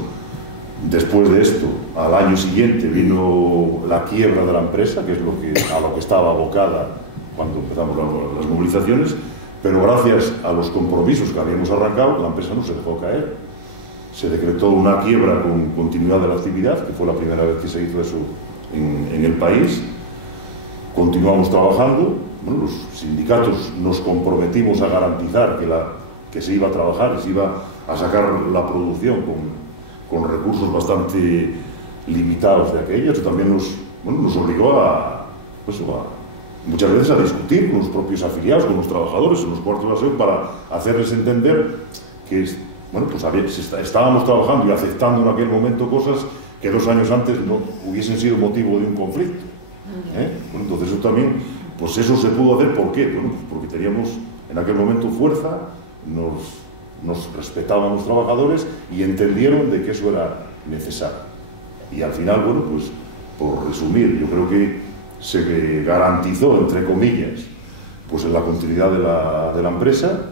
después de esto, al año siguiente vino la quiebra de la empresa, que es a lo que estaba abocada cuando empezamos las movilizaciones, pero gracias a los compromisos que habíamos arrancado, la empresa no se dejó caer. Se decretó una quiebra con continuidad de la actividad, que fue la primera vez que se hizo eso en el país. Continuamos trabajando, bueno, los sindicatos nos comprometimos a garantizar que se iba a trabajar y se iba a sacar la producción con recursos bastante limitados de aquello. Eso también nos obligó muchas veces a discutir con los propios afiliados, con los trabajadores en los cuartos de aseo, para hacerles entender que bueno, pues estábamos trabajando y aceptando en aquel momento cosas que 2 años antes no hubiesen sido motivo de un conflicto. Bueno, entonces eso también, pues eso se pudo hacer. ¿Por qué? Bueno, pues porque teníamos en aquel momento fuerza, nos respetaban los trabajadores y entendieron de que eso era necesario. Y al final, bueno, pues por resumir, yo creo que se garantizó, entre comillas, pues en la continuidad de la empresa,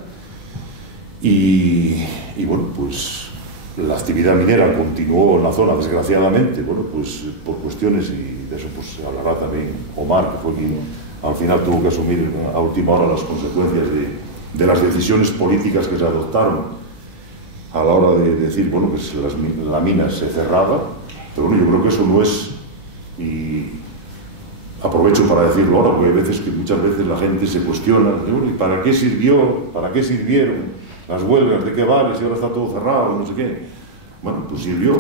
y bueno, pues la actividad minera continuó en la zona, desgraciadamente, bueno, pues por cuestiones, y de eso pues hablará también Omar, que fue quien al final tuvo que asumir a última hora las consecuencias de las decisiones políticas que se adoptaron a la hora de decir, bueno, pues la mina se cerraba, pero bueno, yo creo que eso no es, y aprovecho para decirlo ahora, porque hay veces que muchas veces la gente se cuestiona, bueno, ¿y para qué sirvieron las huelgas? ¿De qué vale si ahora está todo cerrado? No sé qué. Bueno, pues sirvió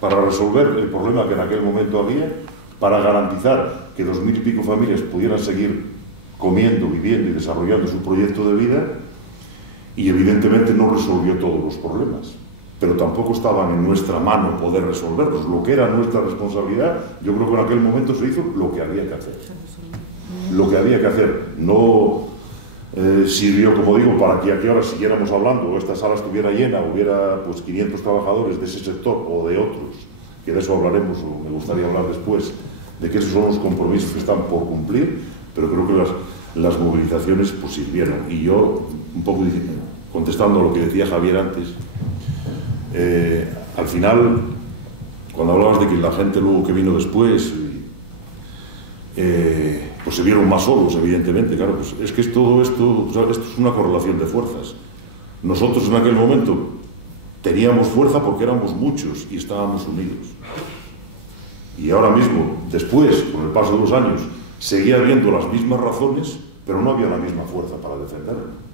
para resolver el problema que en aquel momento había, para garantizar que 2000 y pico familias pudieran seguir comiendo, viviendo y desarrollando su proyecto de vida, y evidentemente no resolvió todos los problemas, pero tampoco estaban en nuestra mano poder resolverlos. Lo que era nuestra responsabilidad, yo creo que en aquel momento se hizo lo que había que hacer. Lo que había que hacer. No sirvió, como digo, para que aquí ahora siguiéramos hablando, o esta sala estuviera llena, hubiera pues 500 trabajadores de ese sector o de otros, que de eso hablaremos, o me gustaría hablar después, de que esos son los compromisos que están por cumplir, pero creo que las movilizaciones pues sirvieron. Y yo, un poco contestando a lo que decía Javier antes, al final, cuando hablabas de que la gente luego que vino después, pues se vieron más solos, evidentemente, claro, pues es que todo esto, o sea, esto es una correlación de fuerzas. Nosotros en aquel momento teníamos fuerza porque éramos muchos y estábamos unidos. Y ahora mismo, después, con el paso de los años, seguía habiendo las mismas razones, pero no había la misma fuerza para defenderlo.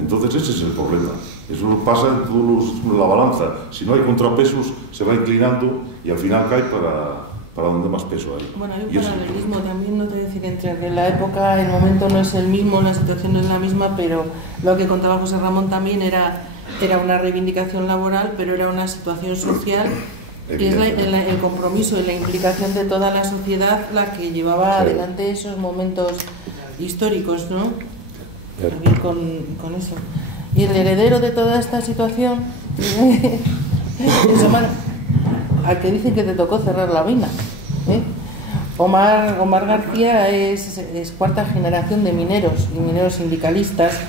Entonces ese es el problema. Eso pasa en todos la balanza. Si no hay contrapesos, se va inclinando y al final cae para donde más peso hay. Bueno, hay un paralelismo también, no te voy a decir, entre que la época, el momento no es el mismo, la situación no es la misma, pero lo que contaba José Ramón también era una reivindicación laboral, pero era una situación social. Y es el compromiso y la implicación de toda la sociedad la que llevaba adelante esos momentos históricos, ¿no? También con eso. Y el heredero de toda esta situación es al que dicen que te tocó cerrar la mina. Omar García es cuarta generación de mineros y mineros sindicalistas.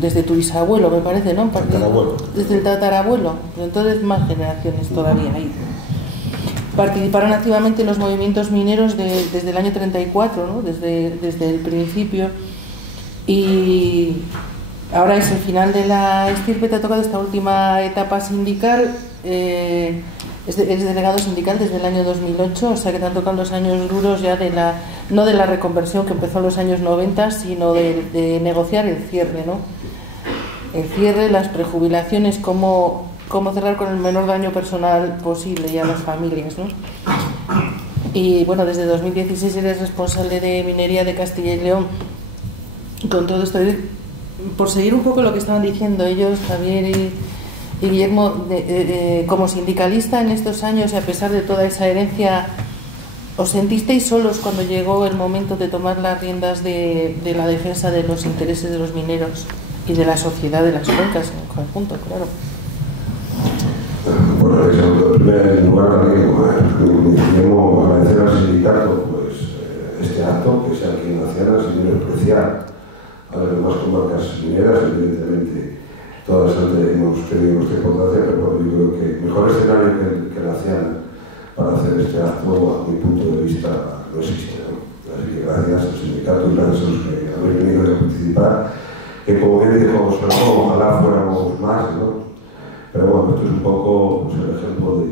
Desde tu bisabuelo, me parece, ¿no? Desde el tatarabuelo, entonces más generaciones todavía ahí. Participaron activamente en los movimientos mineros desde el año 34, ¿no? Desde el principio, y ahora es el final de la estirpe. Te ha tocado esta última etapa sindical. Es delegado sindical desde el año 2008, o sea que te han tocado los años duros ya no de la reconversión que empezó en los años 90, sino de negociar el cierre, ¿no? El cierre, las prejubilaciones, cómo cerrar con el menor daño personal posible y a las familias, ¿no? Y bueno, desde 2016 eres responsable de minería de Castilla y León. Con todo esto, por seguir un poco lo que estaban diciendo ellos, Javier y Guillermo, como sindicalista en estos años, y a pesar de toda esa herencia, ¿os sentisteis solos cuando llegó el momento de tomar las riendas de la defensa de los intereses de los mineros y de la sociedad de las cuencas en conjunto, claro? Bueno, en primer lugar también queremos agradecer al sindicato pues, este acto, que sea aquí en la Sierra, sin menospreciar a las demás comarcas mineras, evidentemente. Todas hemos tenido nuestra importancia, pero bueno, yo creo que mejor escenario que la Ciana para hacer este acto, a mi punto de vista, no existe, ¿no? Así que gracias al sindicato y gracias a los que habéis venido a participar, que como bien dijo José Ramón, ojalá fuéramos más, ¿no? Pero bueno, esto es un poco pues, el ejemplo de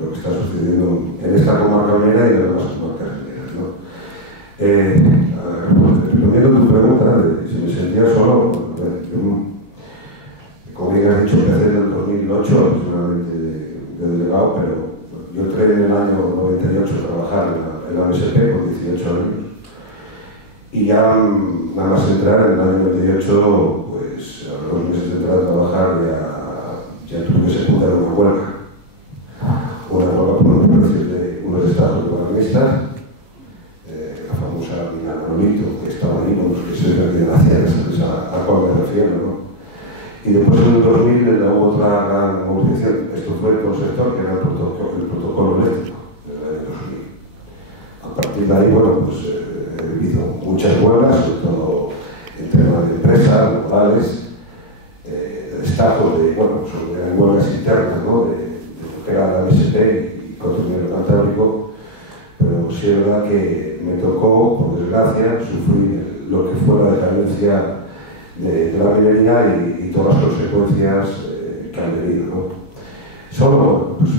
lo que está sucediendo en esta comarca minera y en las demás comarcas mineras, ¿no? Respondiendo a tu pregunta de si me sentía solo, como bien has dicho, empecé en el 2008 aproximadamente de delegado, pero yo entré en el año 98 a trabajar en la MSP con 18 años, y ya nada más entrar en el año 98, pues a los meses de entrar a trabajar ya tuve que secundar una huelga por unos precios de unos estados gubernistas, la famosa mina Monolito, que estaba ahí, como que se ve que nació, a cuál me refiero, ¿no? Y después en el 2000 hubo otra gran movilización. Esto fue todo el sector, que era el protocolo eléctrico del año 2000. A partir de ahí, bueno, pues he vivido muchas huelgas, sobre todo en temas de empresas, locales, de destacos, bueno, sobre huelgas internas, ¿no? De lo que era la MSP y Contenedor Cantábrico, pero sí es verdad que me tocó, por desgracia, sufrir lo que fue la decadencia de la minería y todas las consecuencias que han venido, ¿no? Solo, pues,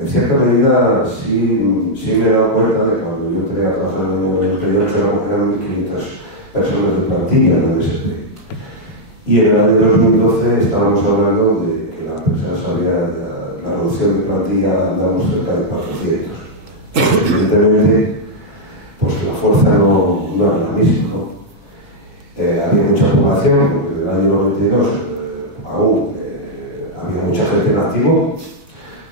en cierta medida, sí me he dado cuenta de que cuando yo entré a trabajar en el año 98 eran 1.500 personas de plantilla en la MSP. Y en el año 2012 estábamos hablando de que la empresa sabía la reducción de plantilla, andamos cerca de 400. Evidentemente, pues la fuerza no era la misma, ¿no? Había mucha población, porque en el año 92 aún había mucha gente en activo,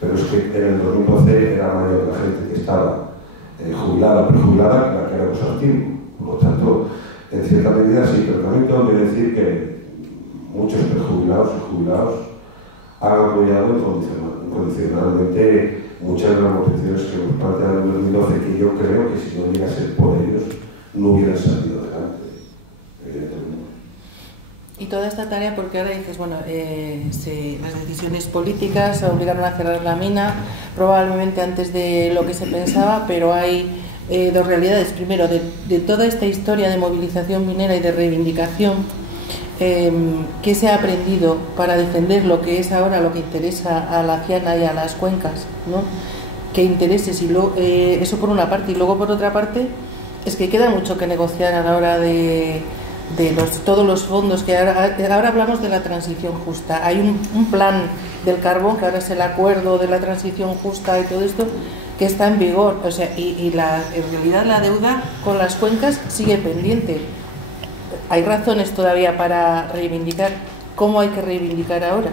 pero es que en el 2012 era mayor la gente que estaba jubilada o prejubilada que la que éramos activos. Por lo tanto, en cierta medida sí, pero también tengo que decir que muchos prejubilados y jubilados han apoyado incondicionalmente muchas de las motivaciones que hemos planteado en 2012, que yo creo que si no llega a ser por ellos, no hubieran salido adelante, evidentemente. Y toda esta tarea, porque ahora dices, bueno, las decisiones políticas obligaron a cerrar la mina, probablemente antes de lo que se pensaba, pero hay dos realidades. Primero, de toda esta historia de movilización minera y de reivindicación, ¿qué se ha aprendido para defender lo que es ahora lo que interesa a la Ciana y a las cuencas, ¿no? ¿Qué intereses? Y luego, eso por una parte. Y luego, por otra parte, es que queda mucho que negociar a la hora de todos los fondos que ahora hablamos de la transición justa. Hay un plan del carbón, que ahora es el acuerdo de la transición justa y todo esto, que está en vigor. O sea, en realidad la deuda con las cuencas sigue pendiente. ¿Hay razones todavía para reivindicar? ¿Cómo hay que reivindicar ahora?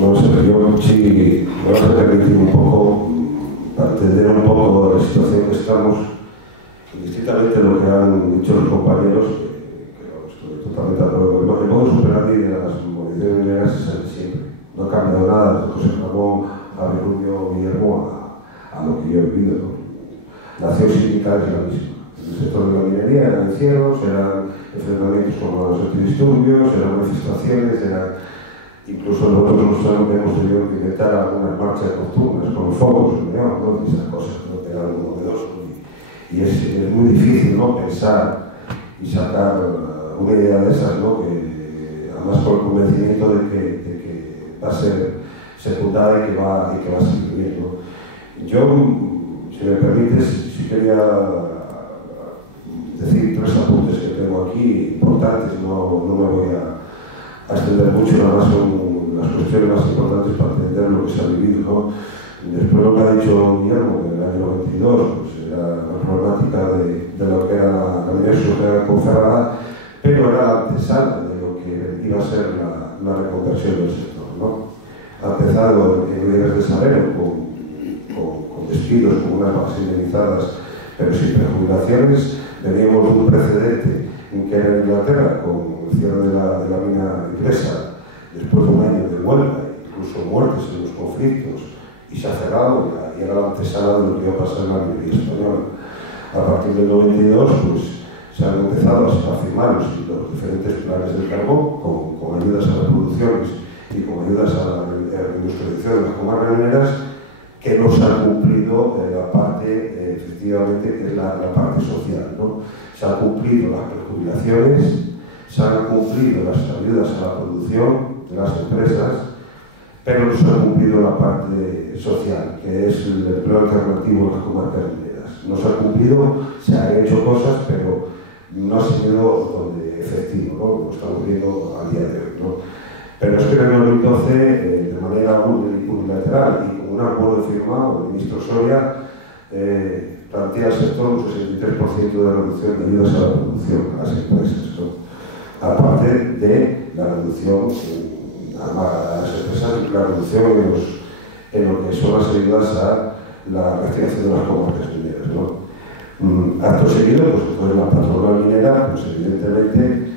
No sé, yo sí me vas a permitir un poco, para entender un poco la situación que estamos, indistintamente lo que han dicho los compañeros, que totalmente de acuerdo. El modo superávit de las movilizaciones mineras es el de siempre. No ha cambiado nada desde José Ramón, Javier Rubio, Guillermo, a lo que yo he vivido, ¿no? La acción sindical es la misma. En el sector de la minería eran encierros, eran enfrentamientos con los antidisturbios, eran manifestaciones, incluso nosotros hemos tenido que inventar algunas marchas nocturnas con los focos, ¿no? Esas cosas, ¿no? Era algo novedoso. Y es muy difícil, ¿no? Pensar y sacar una idea de esas, ¿no? Que además con el convencimiento de que va a ser secundada y que va a seguir bien, ¿no? Yo, si me permites, sí quería decir 3 apuntes que tengo aquí importantes, no me voy a extender mucho, nada más son las cuestiones más importantes para entender lo que se ha vivido, ¿no? Después lo que ha dicho Guillermo, que en el año 92 pues era la problemática de lo que era la minera social Ponferrada, pero era la antesala de lo que iba a ser la reconversión del sector, ¿no? Ha empezado en Ribes de Salero con despidos, con unas bajas indemnizadas, pero sin prejubilaciones. Veníamos de un precedente que era en Inglaterra, con el cierre de la mina inglesa, después de un año de huelga, incluso muertes en los conflictos, y se ha cerrado, y era la antesala de lo que iba a pasar en la minería española. A partir del 92, pues, se han empezado a firmar los diferentes planes del carbón, con ayudas a las producciones y con ayudas a la industrialización de las comarcas mineras, que no se ha cumplido la parte, efectivamente, que es la parte social, ¿no? Se han cumplido las prejubilaciones, se han cumplido las ayudas a la producción de las empresas, pero no se ha cumplido la parte social, que es el empleo alternativo en las comarcas mineras. No se ha cumplido, se han hecho cosas, pero no ha sido efectivo, ¿no? Como estamos viendo a día de hoy, ¿no? Pero es que en el 2012, de manera unilateral y con un acuerdo firmado, el ministro Soria plantea al sector un 63% de reducción de ayudas a la producción, a las empresas, ¿no? Aparte de la reducción a las empresas, la reducción en lo que son las ayudas a la reactivación de las comarcas mineras, ¿no? Acto seguido, pues la patronal minera, pues evidentemente,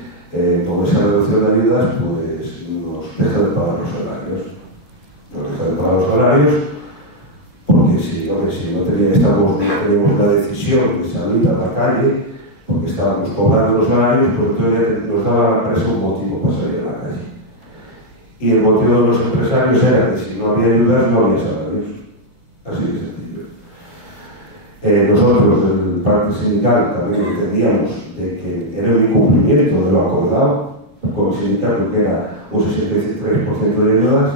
con esa reducción de ayudas, pues nos deja de pagar los salarios. Nos deja de pagar los salarios porque si no teníamos la decisión de salir a la calle, porque estábamos cobrando los salarios, pues entonces nos daba la empresa un motivo para salir a la calle. Y el motivo de los empresarios era que si no había ayudas, no había salarios. Así de sencillo. Nosotros, del parte sindical, también entendíamos de que era un incumplimiento de lo acordado, con el sindicato, que era un 63% de ayudas,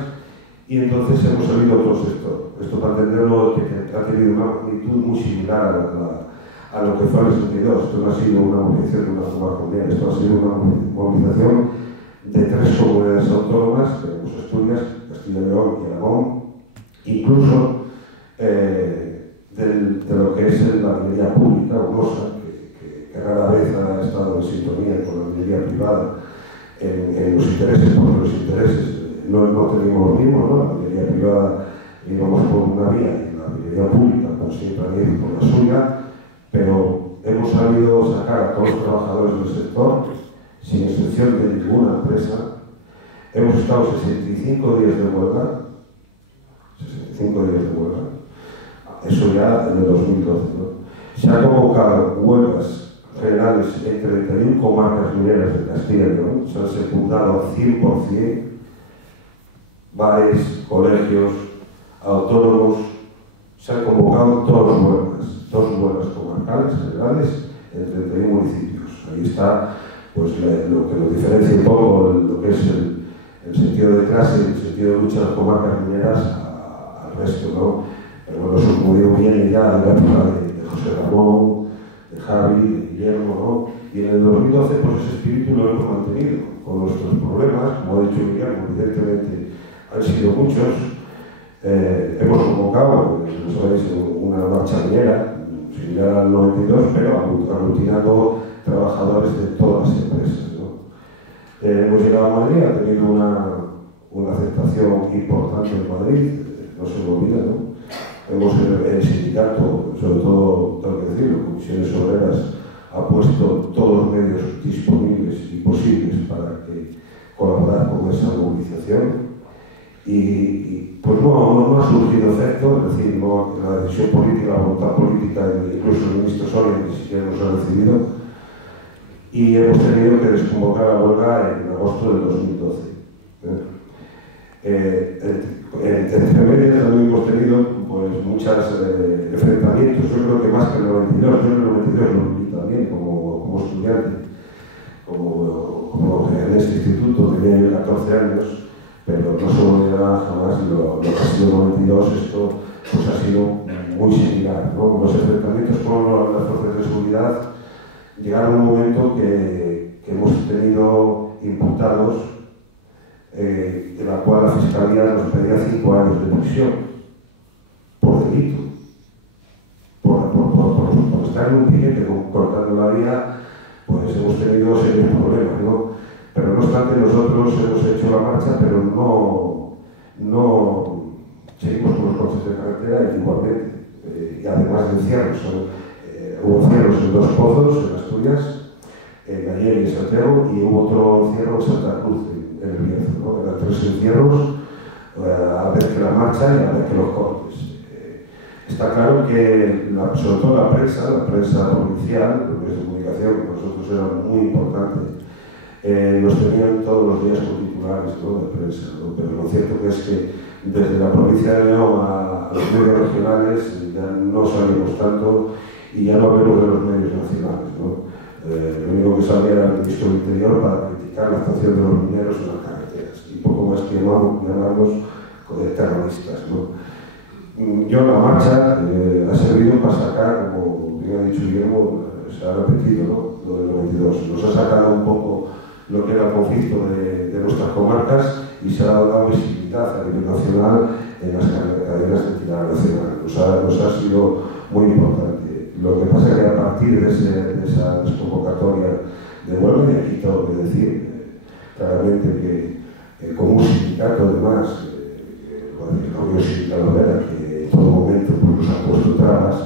y entonces hemos salido a otro sector. Esto, para entenderlo, ha tenido una magnitud muy similar a lo que fue el 62. Esto no ha sido una movilización de una comarca unida, esto ha sido una movilización de 3 comunidades autónomas, tenemos Asturias, Castilla y León y Aragón, incluso de lo que es la minería pública, UNOSA, que rara vez ha estado en sintonía con la minería privada en los intereses, porque los intereses no tenemos los mismos, ¿no? La minería privada íbamos por una vía y la minería pública pues siempre han ido por la suya, pero hemos sabido sacar a todos los trabajadores del sector, sin excepción de ninguna empresa. Hemos estado 65 días de huelga, 65 días de huelga, eso ya en el 2012, ¿no? Se han convocado huelgas generales en 31 comarcas mineras de Castilla y León, se han secundado al 100%, bares, colegios, autónomos, se han convocado dos huelgas comarcales generales en 31 municipios. Ahí está pues, lo que nos diferencia un poco lo que es el sentido de clase, el sentido de lucha de las comarcas mineras al resto, ¿no? Pero bueno, eso como digo, viene ya de la época de José Ramón, de Javi, de Guillermo, ¿no? Y en el 2012 pues ese espíritu lo hemos mantenido, con nuestros problemas, como ha dicho Guillermo, evidentemente han sido muchos. Hemos convocado, como sabéis, una marcha minera, similar al 92, pero aglutinando trabajadores de todas las empresas, ¿no? Hemos llegado a Madrid, ha tenido una aceptación importante en Madrid, no se lo olvida, ¿no? Hemos el sindicato, sobre todo, tengo que decirlo, Comisiones Obreras, ha puesto todos los medios disponibles y posibles para que colaborar con esa movilización. Y pues no ha surgido efecto, es decir, no, la decisión política, la voluntad política, incluso el ministro Soria ni siquiera nos ha recibido, y hemos tenido que desconvocar la huelga en agosto del 2012. Entre medias también hemos tenido pues, muchos enfrentamientos. Yo creo que más que el 92, yo en el 92 lo viví también como estudiante, como en este instituto, tenía yo 14 años, pero no se me olvidará jamás lo que ha sido el 92, esto pues, ha sido muy similar, ¿no? Los enfrentamientos con las fuerzas de seguridad llegaron a un momento que hemos tenido imputados en la cual la Fiscalía nos pedía 5 años de prisión por delito, por estar en un piquete cortando la vía, pues hemos tenido serios problemas, ¿no? Pero no obstante nosotros hemos hecho la marcha, pero no seguimos con los cortes de carretera igualmente, y además de encierros, hubo encierros en 2 pozos, en Asturias, en Ayer y en Santiago, y hubo otro encierro en Santa Cruz, en el Bierzo, ¿no? Eran 3 encierros, a la vez que la marcha y a la vez que los cortes. Está claro que, sobre todo la prensa provincial, los medios de comunicación, que para nosotros era muy importante, nos tenían todos los días con titulares, ¿no? De prensa, ¿no? Pero lo cierto que es que desde la provincia de León a los medios regionales ya no salimos tanto y ya no hablemos de los medios nacionales, ¿no? Lo único que salía era el ministro del Interior para criticar la actuación de los mineros en las carreteras y poco más que llamarnos terroristas, ¿no? Yo la marcha ha servido para sacar, como bien ha dicho Guillermo, se ha repetido, ¿no? Lo del 92, nos ha sacado un poco lo que era el conflicto de nuestras comarcas y se ha dado visibilidad a nivel nacional en las cadenas de tirada nacional. Nos ha sido muy importante. Lo que pasa es que a partir de esa desconvocatoria de huelga, y aquí tengo que decir claramente que como un sindicato además, la Unión Sindical Obrera, que en todo momento pues, nos ha puesto trabas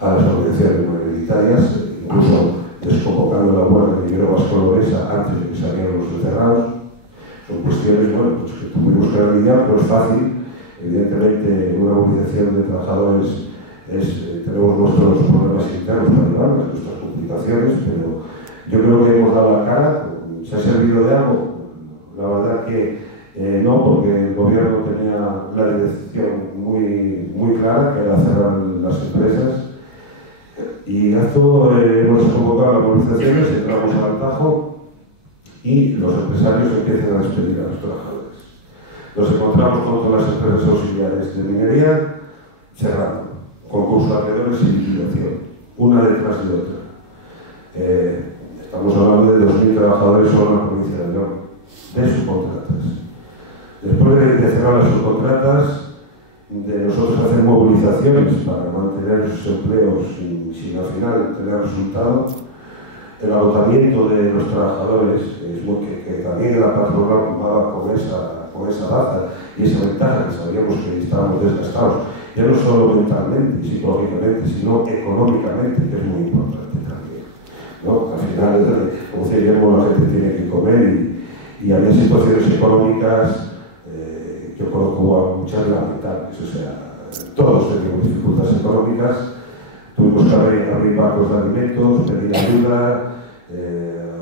a las organizaciones minoritarias, incluso desconvocando la huelga de Ibero Vasco Loresa antes de que salieran los encerrados. Son cuestiones bueno, pues que tuvimos que lidiar, no es fácil. Evidentemente, una movilización de trabajadores tenemos nuestros problemas internos para llevarlas, nuestras complicaciones, pero yo creo que hemos dado la cara. ¿Se ha servido de algo? La verdad que no, porque el gobierno tenía la dirección muy clara, que era cerrar las empresas. Y esto hemos convocado las movilizaciones, entramos al Tajo y los empresarios empiezan a despedir a los trabajadores. Nos encontramos con todas las empresas auxiliares de minería cerrando, concursos de acreedores y liquidación, una detrás de otra. Estamos hablando de 2.000 trabajadores solo en la provincia de León, de subcontratas. Después de cerrar las subcontratas, de nosotros hacer movilizaciones para mantener esos empleos sin al final tener resultado, el agotamiento de los trabajadores, que también la patronal va con esa baza y esa ventaja que sabíamos que estábamos desgastados, ya no solo mentalmente y psicológicamente, sino económicamente, que es muy importante también, ¿no? Al final, como decíamos, la gente tiene que comer y había situaciones económicas, yo conozco muchas lamentables, o sea, todos teníamos dificultades económicas, tuvimos que abrir bancos de alimentos, pedir ayuda,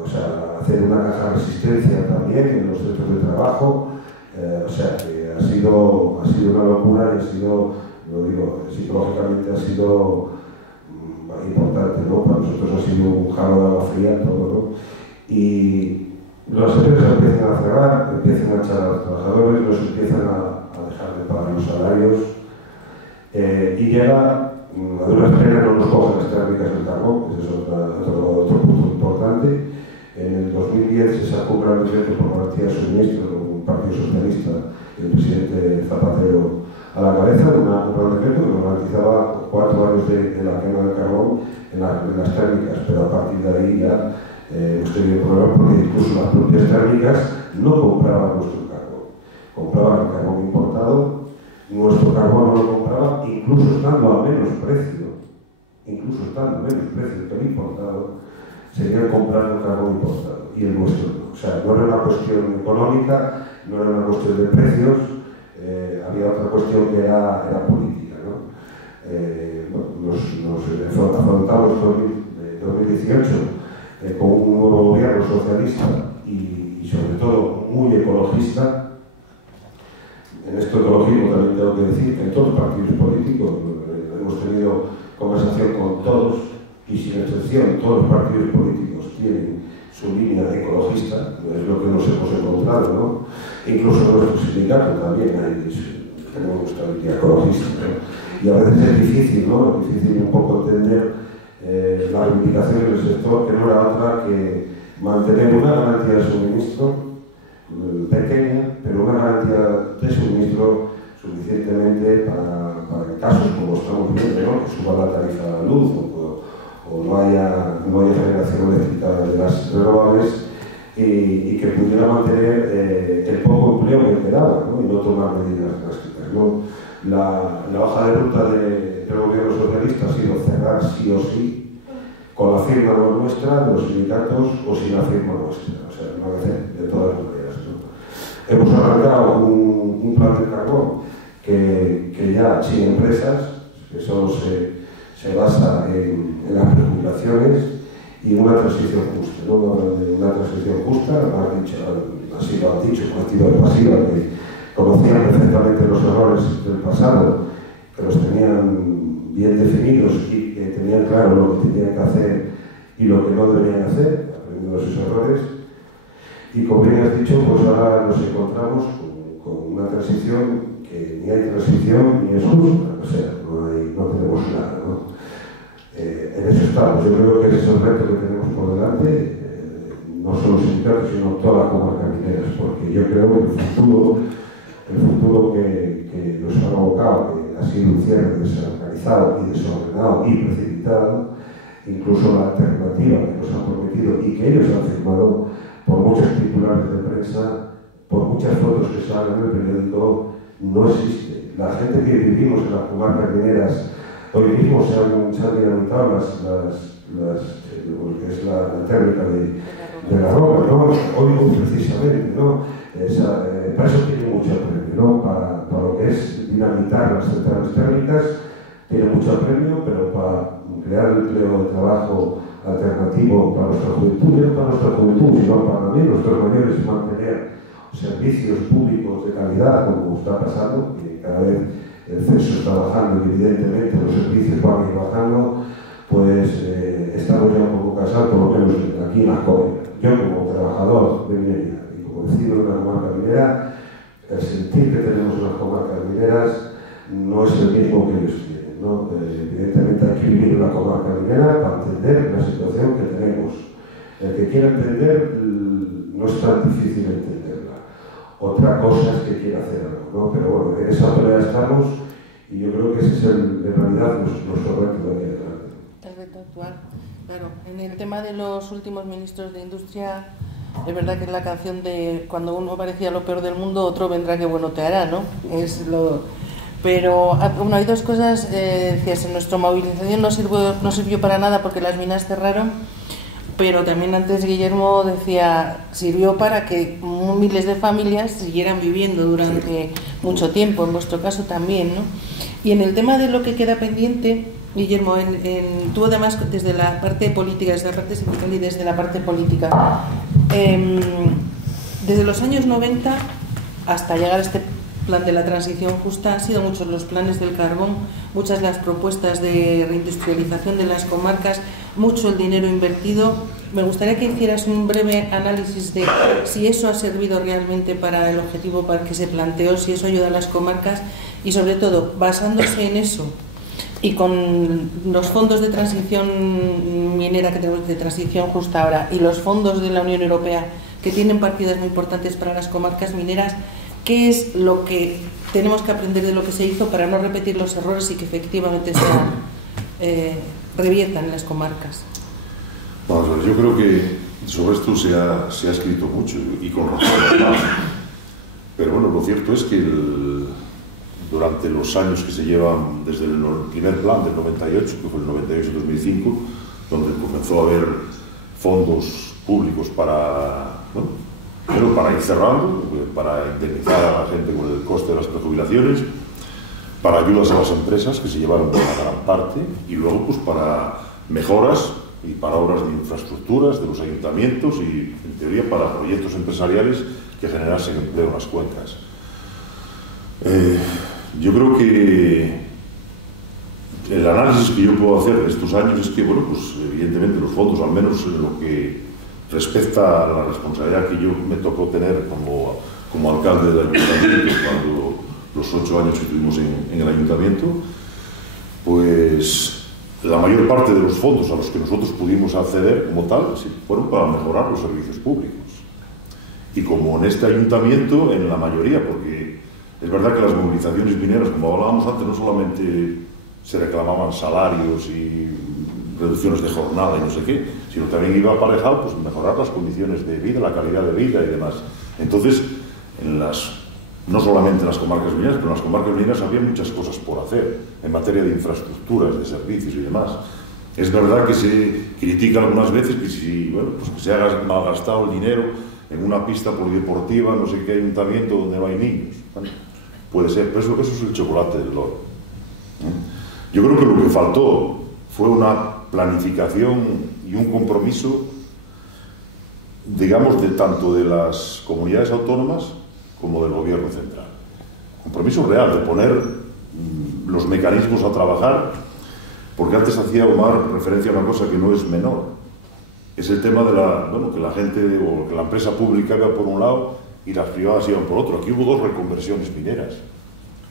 o sea, hacer una caja de resistencia también en los centros de trabajo, o sea, que ha sido una locura y ha sido, lo digo, psicológicamente ha sido importante, ¿no? Para nosotros ha sido un jarro de agua fría todo, ¿no? Y las empresas empiezan a cerrar, empiezan a echar a los trabajadores, los empiezan a dejar de pagar los salarios y llega, a duras penas no nos cogen las térmicas del carbón, que ese es otro punto importante. En el 2010 se sacó un gran decreto por garantía de suministro de un partido socialista, el presidente Zapatero a la cabeza, un gran decreto que nos garantizaba 4 años de la quema del carbón en las térmicas, pero a partir de ahí ya hemos tenido problemas porque incluso las propias térmicas no compraban nuestro carbón, compraban el carbón importado, nuestro carbón no lo compraba, incluso estando a menos precio que el importado, seguían comprando el carbón importado y el nuestro no. O sea, no era una cuestión económica, no era una cuestión de precios, había otra cuestión que era política, ¿no? Nos afrontamos 2018 con un nuevo gobierno socialista y sobre todo muy ecologista. En esto ecologismo también tengo que decir que en todos los partidos políticos hemos tenido conversación con todos y sin excepción todos los partidos políticos tienen su línea ecologista, es lo que nos hemos encontrado, ¿no? Incluso en nuestro sindicato también tenemos nuestra línea ecologista, ¿no? Y a veces es difícil, ¿no? Es difícil un poco entender la reivindicación del sector, que no era otra que mantener una garantía de suministro pequeña, pero una garantía de suministro suficientemente para casos como estamos viendo, ¿no? Que suba la tarifa de la luz o no haya generación eléctrica de las renovables y que pudiera mantener el poco empleo que quedaba, ¿no? Y no tomar medidas drásticas, ¿no? La hoja de ruta del gobierno socialista ha sido cerrar sí o sí, con la firma nuestra, de los sindicatos, o sin la firma nuestra, o sea, no hacer de todas maneras, ¿no? Hemos arrancado un plan de carbón que ya sin empresas, que solo se basa en las prejubilaciones y en una transición justa, ¿no? Una transición justa, así lo han dicho, colectivo de pasiva, que conocían perfectamente los errores del pasado, que los tenían bien definidos y que tenían claro lo que tenían que hacer y lo que no deberían hacer, aprendiendo esos errores. Y como bien has dicho, pues ahora nos encontramos con una transición que ni hay transición ni es justa, o sea, no tenemos nada, ¿no? En eso estamos. Yo creo que ese es el reto que tenemos por delante, no solo sindicatos, sino todas las comarcas mineras, porque yo creo que el futuro que nos ha provocado, que ha sido un cierre desorganizado y desordenado y precipitado, incluso la alternativa que nos han prometido y que ellos han firmado por muchos titulares de prensa, por muchas fotos que salen en el periódico, no existe. La gente que vivimos en las comarcas mineras, hoy mismo se han dinamizado lo que es la térmica de la roca, ¿no? Hoy precisamente, ¿no? Para eso tiene mucho premio, ¿no? Para lo que es dinamitar las centrales térmicas tiene mucho premio, pero para crear empleo de trabajo alternativo para nuestra juventud, no para nuestra juventud, sino para también nuestros mayores, y mantener servicios públicos de calidad, como está pasando, que cada vez el censo está bajando y evidentemente los servicios van a ir bajando, pues estamos ya un poco cansados, por lo menos aquí en la COE. Yo como trabajador de mineras no es el mismo que ellos tienen, ¿no? Evidentemente hay que vivir en una comarca minera para entender la situación que tenemos. El que quiera entender no es tan difícil entenderla. Otra cosa es que quiera hacer algo, ¿no? Pero bueno, en esa pelea estamos y yo creo que ese es en realidad nuestro reto de aquí adelante. El reto actual. Claro, en el tema de los últimos ministros de Industria, es verdad que es la canción de cuando uno parecía lo peor del mundo, otro vendrá que bueno te hará, ¿no? Pero bueno, hay dos cosas, decías, en nuestra movilización no sirvió para nada porque las minas cerraron, pero también antes Guillermo decía, sirvió para que miles de familias siguieran viviendo durante mucho tiempo, en vuestro caso también, ¿no? Y en el tema de lo que queda pendiente, Guillermo, tú además desde la parte política, desde la parte sindical y desde la parte política, desde los años 90 hasta llegar a este plan de la transición justa, han sido muchos los planes del carbón, muchas las propuestas de reindustrialización de las comarcas, mucho el dinero invertido. Me gustaría que hicieras un breve análisis de si eso ha servido realmente para el objetivo para que se planteó, si eso ayuda a las comarcas y sobre todo, basándose en eso y con los fondos de transición minera que tenemos de transición justa ahora y los fondos de la Unión Europea que tienen partidas muy importantes para las comarcas mineras, ¿qué es lo que tenemos que aprender de lo que se hizo para no repetir los errores y que efectivamente se reviertan en las comarcas? Vamos a ver, yo creo que sobre esto se ha escrito mucho y con razón, además. Pero bueno, lo cierto es que durante los años que se llevan desde el primer plan del 98, que fue el 98-2005, donde comenzó a haber fondos públicos para, ¿no?, pero para ir cerrando, para indemnizar a la gente con el coste de las prejubilaciones, para ayudas a las empresas que se llevaron una gran parte y luego pues para mejoras y para obras de infraestructuras de los ayuntamientos y en teoría para proyectos empresariales que generasen empleo en las cuencas. Yo creo que el análisis que yo puedo hacer de estos años es que, bueno, pues evidentemente los fondos, al menos en lo que respecta a la responsabilidad que yo me tocó tener como alcalde del ayuntamiento cuando los 8 años que estuvimos en el ayuntamiento, pues la mayor parte de los fondos a los que nosotros pudimos acceder como tal fueron para mejorar los servicios públicos. Y como en este ayuntamiento, en la mayoría, porque es verdad que las movilizaciones mineras, como hablábamos antes, no solamente se reclamaban salarios y reducciones de jornada y no sé qué, sino también iba aparejado pues mejorar las condiciones de vida, la calidad de vida y demás. Entonces, no solamente en las comarcas mineras, pero en las comarcas mineras había muchas cosas por hacer en materia de infraestructuras, de servicios y demás. Es verdad que se critica algunas veces que pues que se haya malgastado el dinero en una pista polideportiva, no sé qué ayuntamiento donde no hay niños. Bueno, puede ser, pero eso es el chocolate del loro. Yo creo que lo que faltó fue una planificación y un compromiso, digamos, tanto de las comunidades autónomas como del gobierno central. Compromiso real de poner los mecanismos a trabajar, porque antes hacía Omar referencia a una cosa que no es menor. Es el tema de que la gente o que la empresa pública iba por un lado y las privadas iban por otro. Aquí hubo 2 reconversiones mineras.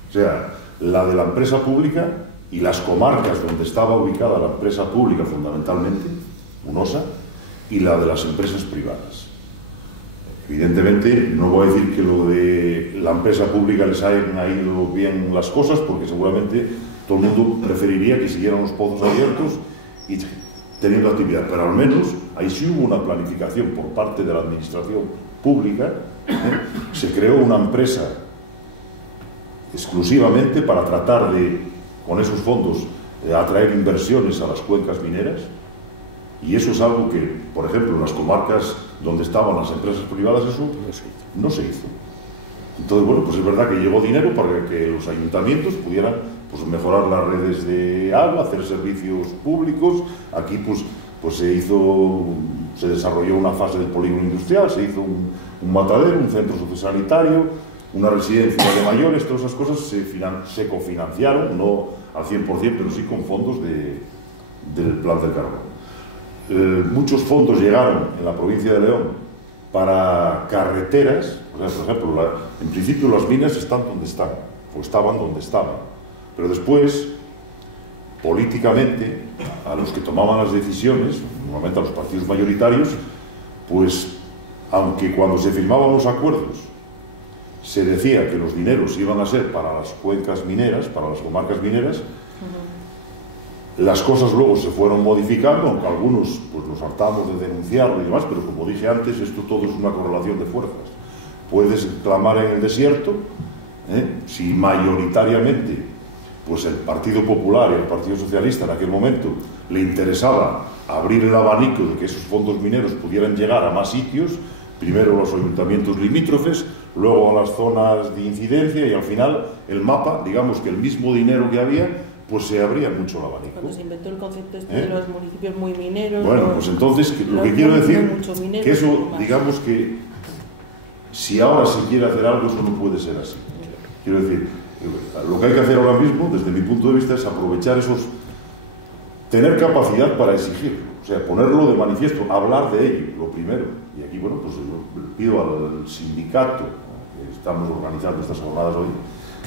O sea, la de la empresa pública y las comarcas donde estaba ubicada la empresa pública fundamentalmente, UNOSA, y la de las empresas privadas. Evidentemente, no voy a decir que lo de la empresa pública les hayan ido bien las cosas, porque seguramente todo el mundo preferiría que siguieran los pozos abiertos y teniendo actividad, pero al menos ahí sí hubo una planificación por parte de la administración pública. Se creó una empresa exclusivamente para tratar de, con esos fondos, atraer inversiones a las cuencas mineras, y eso es algo que, por ejemplo, en las comarcas donde estaban las empresas privadas, eso no se hizo. Entonces, bueno, pues es verdad que llegó dinero para que los ayuntamientos pudieran pues mejorar las redes de agua, hacer servicios públicos. Aquí pues se desarrolló una fase del polígono industrial, se hizo un matadero, un centro sociosanitario, una residencia de mayores. Todas esas cosas se cofinanciaron, no al 100%, pero sí con fondos del plan del carbón. Muchos fondos llegaron en la provincia de León para carreteras. O sea, por ejemplo, en principio las minas están donde están, pues estaban donde estaban. Pero después, políticamente, a los que tomaban las decisiones, normalmente a los partidos mayoritarios, pues, aunque cuando se firmaban los acuerdos se decía que los dineros iban a ser para las cuencas mineras, para las comarcas mineras, las cosas luego se fueron modificando, aunque algunos pues nos hartamos de denunciarlo y demás, pero como dije antes, esto todo es una correlación de fuerzas. Puedes clamar en el desierto, si mayoritariamente pues el Partido Popular y el Partido Socialista en aquel momento le interesaba abrir el abanico de que esos fondos mineros pudieran llegar a más sitios, primero los ayuntamientos limítrofes, luego a las zonas de incidencia y al final el mapa, digamos que el mismo dinero que había, pues se abría mucho el abanico. Cuando se inventó el concepto de los municipios muy mineros... Bueno, pues entonces lo que quiero decir, que eso, digamos que si ahora se quiere hacer algo, eso no puede ser así. Quiero decir, lo que hay que hacer ahora mismo, desde mi punto de vista, es aprovechar tener capacidad para exigir, o sea, ponerlo de manifiesto, hablar de ello, lo primero. Y aquí, bueno, pues le pido al sindicato, que estamos organizando estas jornadas hoy,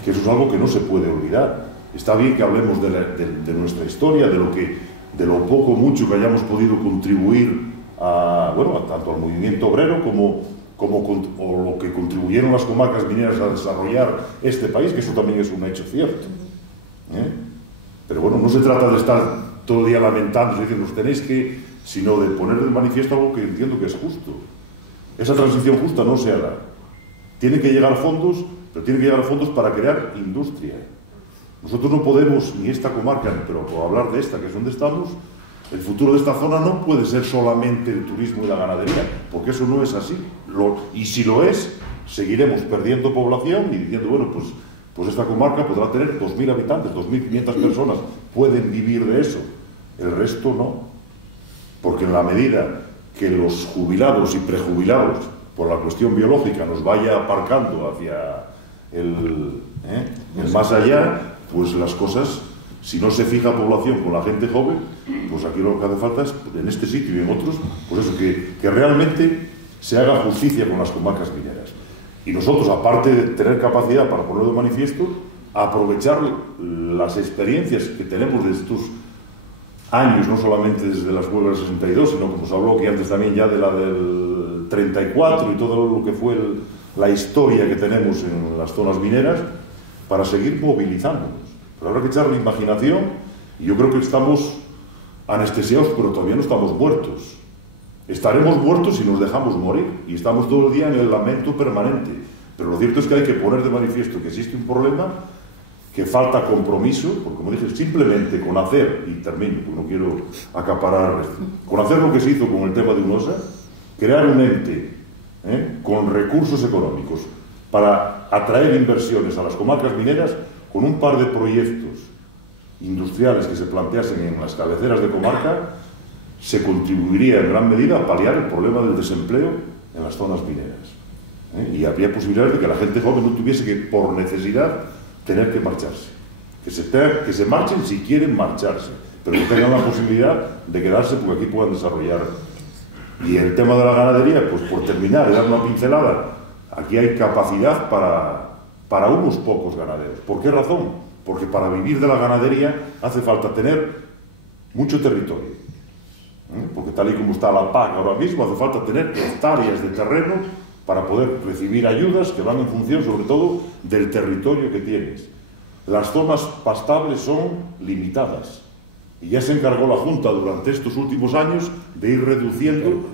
que eso es algo que no se puede olvidar. Está bien que hablemos de nuestra historia, de lo poco o mucho que hayamos podido contribuir tanto al movimiento obrero o lo que contribuyeron las comarcas mineras a desarrollar este país, que eso también es un hecho cierto. Pero bueno, no se trata de estar todo el día lamentando, diciendo, tenéis que, sino de poner de manifiesto algo que entiendo que es justo. Esa transición justa no se hará. Tienen que llegar fondos, pero tienen que llegar fondos para crear industria. Nosotros no podemos, ni esta comarca, pero por hablar de esta, que es donde estamos, el futuro de esta zona no puede ser solamente el turismo y la ganadería, porque eso no es así. Y si lo es, seguiremos perdiendo población y diciendo, bueno, pues esta comarca podrá tener 2.000 habitantes, 2.500 personas, pueden vivir de eso. El resto no. Porque en la medida que los jubilados y prejubilados, por la cuestión biológica, nos vaya aparcando hacia el más allá, pues las cosas, si no se fija población con la gente joven, pues aquí lo que hace falta es, en este sitio y en otros, pues eso, que realmente se haga justicia con las comarcas mineras. Y nosotros, aparte de tener capacidad para ponerlo de manifiesto, aprovechar las experiencias que tenemos de estos años, no solamente desde las huelgas del 62, sino como se habló aquí antes también ya de la del 34 y todo lo que fue la historia que tenemos en las zonas mineras, para seguir movilizándonos. Pero habrá que echarle imaginación, y yo creo que estamos anestesiados, pero todavía no estamos muertos. Estaremos muertos si nos dejamos morir, y estamos todo el día en el lamento permanente. Pero lo cierto es que hay que poner de manifiesto que existe un problema, que falta compromiso, porque como dije, simplemente con hacer, y termino, porque no quiero acaparar esto, con hacer lo que se hizo con el tema de UNOSA, crear un ente con recursos económicos para atraer inversiones a las comarcas mineras, con un par de proyectos industriales que se planteasen en las cabeceras de comarca, se contribuiría en gran medida a paliar el problema del desempleo en las zonas mineras. Y habría posibilidades de que la gente joven no tuviese que, por necesidad, tener que marcharse. Que se marchen si quieren marcharse, pero que tengan la posibilidad de quedarse porque aquí puedan desarrollar. Y el tema de la ganadería, pues por terminar, dar una pincelada, aquí hay capacidad para unos pocos ganaderos. ¿Por qué razón? Porque para vivir de la ganadería hace falta tener mucho territorio. Porque tal y como está la PAC ahora mismo, hace falta tener hectáreas de terreno para poder recibir ayudas que van en función, sobre todo, del territorio que tienes. Las zonas pastables son limitadas. Y ya se encargó la Junta durante estos últimos años de ir reduciendo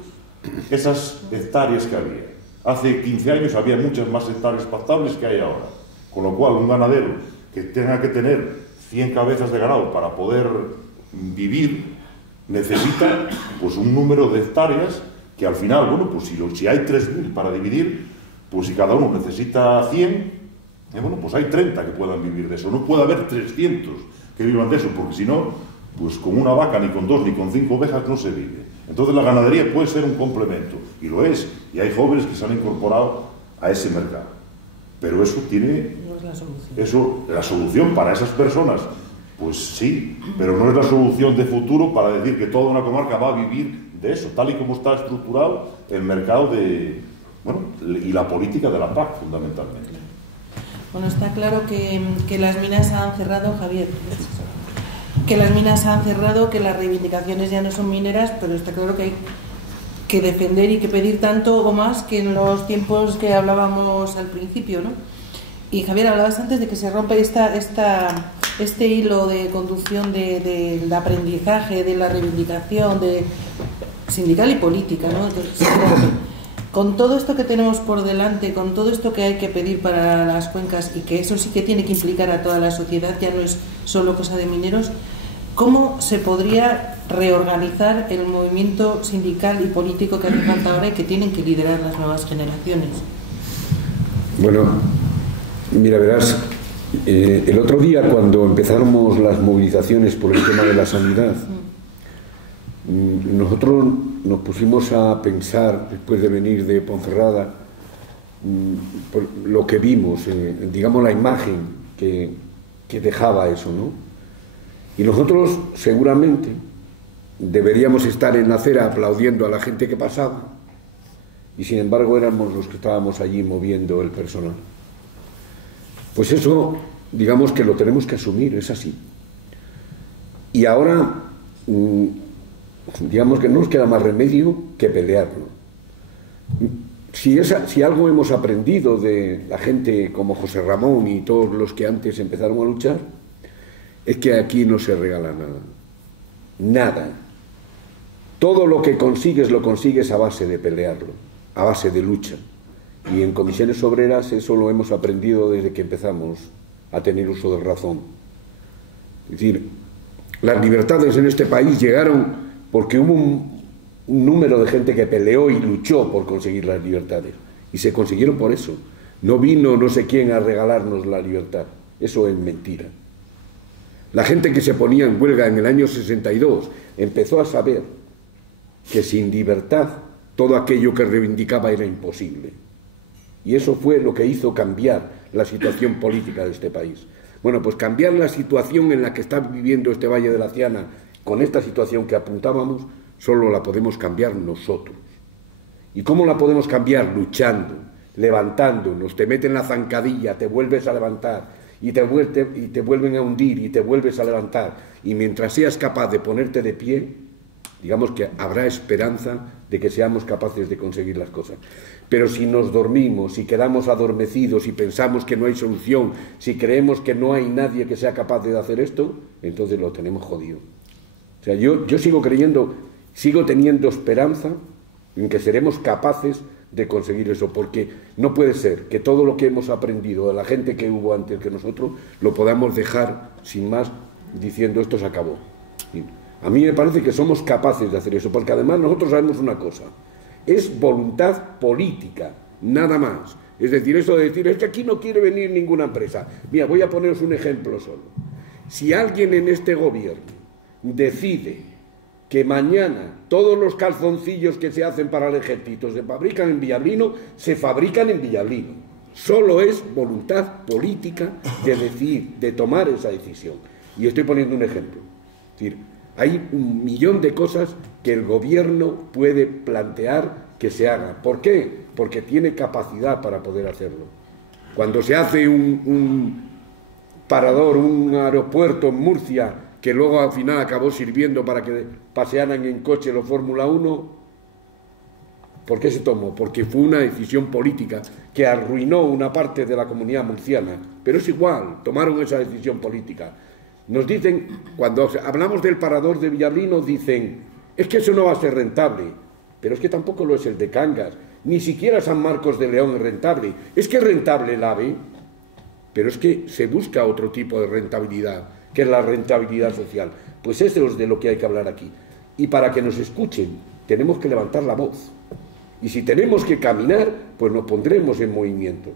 esas hectáreas que había. Hace 15 años había muchas más hectáreas pastables que hay ahora. Con lo cual, un ganadero que tenga que tener 100 cabezas de ganado para poder vivir, necesita pues un número de hectáreas que al final, bueno, pues si hay 3.000 para dividir, pues si cada uno necesita 100, bueno, pues hay 30 que puedan vivir de eso. No puede haber 300 que vivan de eso, porque si no, pues con una vaca, ni con 2, ni con 5 ovejas no se vive. Entonces la ganadería puede ser un complemento, y lo es, y hay jóvenes que se han incorporado a ese mercado. Pero eso tiene... No es la solución. Eso, la solución para esas personas, pues sí, pero no es la solución de futuro para decir que toda una comarca va a vivir de eso, tal y como está estructurado el mercado y la política de la PAC, fundamentalmente. Bueno, está claro que las minas han cerrado, Javier, que las minas han cerrado, que las reivindicaciones ya no son mineras, pero está claro que hay que defender y que pedir tanto o más que en los tiempos que hablábamos al principio, ¿no? Y Javier, hablabas antes de que se rompe este hilo de conducción del aprendizaje, de la reivindicación sindical y política, ¿no? Entonces, con todo esto que tenemos por delante, con todo esto que hay que pedir para las cuencas, y que eso sí que tiene que implicar a toda la sociedad, ya no es solo cosa de mineros, ¿cómo se podría reorganizar el movimiento sindical y político que hace falta ahora y que tienen que liderar las nuevas generaciones? Bueno, mira, verás, el otro día cuando empezáramos las movilizaciones por el tema de la sanidad, nosotros nos pusimos a pensar, después de venir de Ponferrada, por lo que vimos, digamos la imagen que dejaba eso, ¿no? Y nosotros seguramente deberíamos estar en la acera aplaudiendo a la gente que pasaba, y sin embargo éramos los que estábamos allí moviendo el personal. Pues eso, digamos que lo tenemos que asumir, es así. Y ahora, digamos que no nos queda más remedio que pelearlo. Si algo hemos aprendido de la gente como José Ramón y todos los que antes empezaron a luchar, es que aquí no se regala nada. Nada. Todo lo que consigues, lo consigues a base de pelearlo, a base de lucha. Y en Comisiones Obreras eso lo hemos aprendido desde que empezamos a tener uso de razón. Es decir, las libertades en este país llegaron porque hubo un número de gente que peleó y luchó por conseguir las libertades. Y se consiguieron por eso. No vino no sé quién a regalarnos la libertad. Eso es mentira. La gente que se ponía en huelga en el año 62 empezó a saber que sin libertad todo aquello que reivindicaba era imposible. Y eso fue lo que hizo cambiar la situación política de este país. Bueno, pues cambiar la situación en la que está viviendo este Valle de la Ciana con esta situación que apuntábamos, solo la podemos cambiar nosotros. ¿Y cómo la podemos cambiar? Luchando, levantándonos. Te meten la zancadilla, te vuelves a levantar, y te vuelven a hundir y te vuelves a levantar. Y mientras seas capaz de ponerte de pie, digamos que habrá esperanza de que seamos capaces de conseguir las cosas. Pero si nos dormimos, si quedamos adormecidos, si pensamos que no hay solución, si creemos que no hay nadie que sea capaz de hacer esto, entonces lo tenemos jodido. O sea, yo sigo creyendo, sigo teniendo esperanza en que seremos capaces de conseguir eso, porque no puede ser que todo lo que hemos aprendido de la gente que hubo antes que nosotros lo podamos dejar sin más diciendo esto se acabó. A mí me parece que somos capaces de hacer eso, porque además nosotros sabemos una cosa, es voluntad política, nada más. Es decir, eso de decir, es que aquí no quiere venir ninguna empresa. Mira, voy a poneros un ejemplo solo. Si alguien en este gobierno decide que mañana todos los calzoncillos que se hacen para el ejército se fabrican en Villablino, se fabrican en Villablino. Solo es voluntad política de decir, de tomar esa decisión. Y estoy poniendo un ejemplo. Es decir, hay un millón de cosas que el gobierno puede plantear que se hagan. ¿Por qué? Porque tiene capacidad para poder hacerlo. Cuando se hace un parador, un aeropuerto en Murcia, que luego al final acabó sirviendo para que pasearan en coche los Fórmula 1, ¿por qué se tomó? Porque fue una decisión política que arruinó una parte de la comunidad murciana. Pero es igual, tomaron esa decisión política. Nos dicen, cuando hablamos del parador de Villablino, dicen, es que eso no va a ser rentable. Pero es que tampoco lo es el de Cangas, ni siquiera San Marcos de León es rentable. Es que es rentable el AVE, pero es que se busca otro tipo de rentabilidad, que es la rentabilidad social. Pues eso es de lo que hay que hablar aquí. Y para que nos escuchen, tenemos que levantar la voz. Y si tenemos que caminar, pues nos pondremos en movimiento.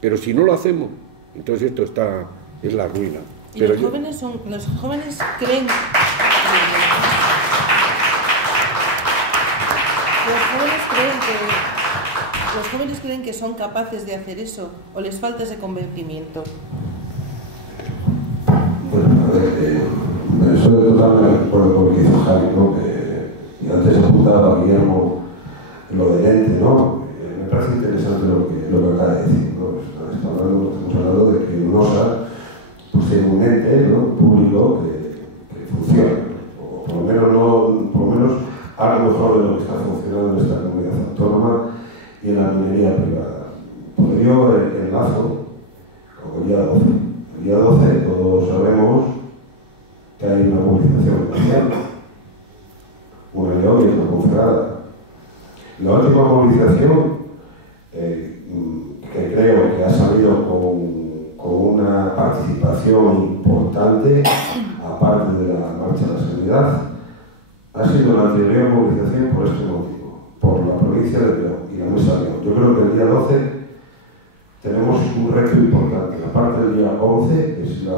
Pero si no lo hacemos, entonces esto es la ruina. Y los jóvenes creen... ¿Los jóvenes creen que son capaces de hacer eso o les falta ese convencimiento? Bueno, estoy totalmente de acuerdo con lo que hizo Javi, ¿no? Y antes apuntaba a Guillermo lo del ente, ¿no? En el parece interesante lo que acaba de decir, ¿no? Estamos hablando de que UNOSA pues, tiene un ente, ¿no?, público que funciona, o por lo menos algo mejor de lo que está funcionando en esta comunidad autónoma y en la minería privada. Por ello, el lazo con el día 12. El día 12 todos sabemos que hay una movilización nacional, una de hoy es la Ponferrada. La última movilización, que creo que ha salido con una participación importante, aparte de la Marcha de la Sanidad, ha sido la anterior movilización por este motivo, por la provincia de León y la Mesa de León. Yo creo que el día 12 tenemos un reto importante. Aparte del día 11, que es la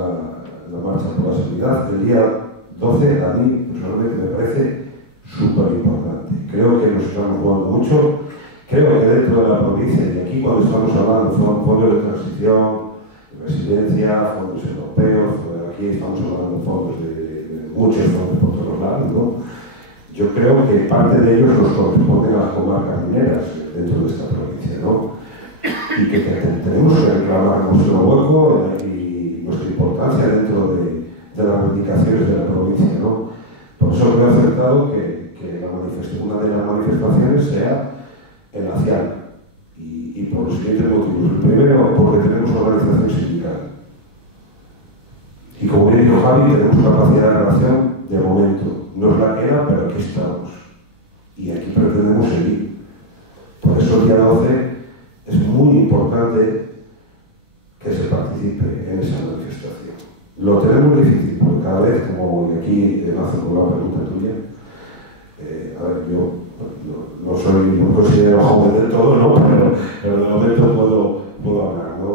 Marcha por la Sanidad, el día 12 a mí personalmente me parece súper importante. Creo que nos estamos jugando mucho. Creo que dentro de la provincia, y aquí cuando estamos hablando de fondos de transición, de residencia, fondos europeos, aquí estamos hablando de fondos de muchos fondos por todos lados, ¿no? Yo creo que parte de ellos nos corresponden a las comarcas mineras dentro de esta provincia, ¿no? Y que tenemos que reclamar nuestro hueco y nuestra importancia dentro de las reivindicaciones de la provincia, ¿no? Por eso creo acertado que una de las manifestaciones sea en la CIAN y por los siguientes motivos. El primero, porque tenemos organización sindical. Y como bien dijo Javi, tenemos capacidad de relación de momento. No es la que era, pero aquí estamos. Y aquí pretendemos seguir. Por eso el día 12 es muy importante que se participe en esa manifestación. Lo tenemos difícil, porque cada vez, como aquí me hace con la pregunta tuya, a ver, yo no considero joven del todo, ¿no? Pero de momento puedo hablar, ¿no?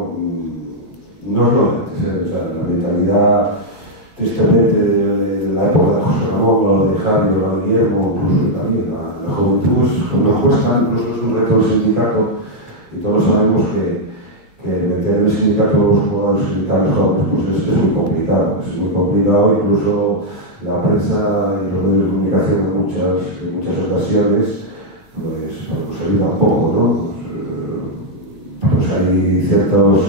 No es lo de antes, o sea, la mentalidad, tristemente, de la época de José Ramón, la de Javi, la de Guillermo, incluso también la juventud, nos cuesta, incluso es un reto del sindicato, y todos sabemos que meter en el sindicato los sindicales jóvenes pues es muy complicado, incluso la prensa y los medios de comunicación en muchas ocasiones pues ayuda un poco, ¿no? Pues hay ciertos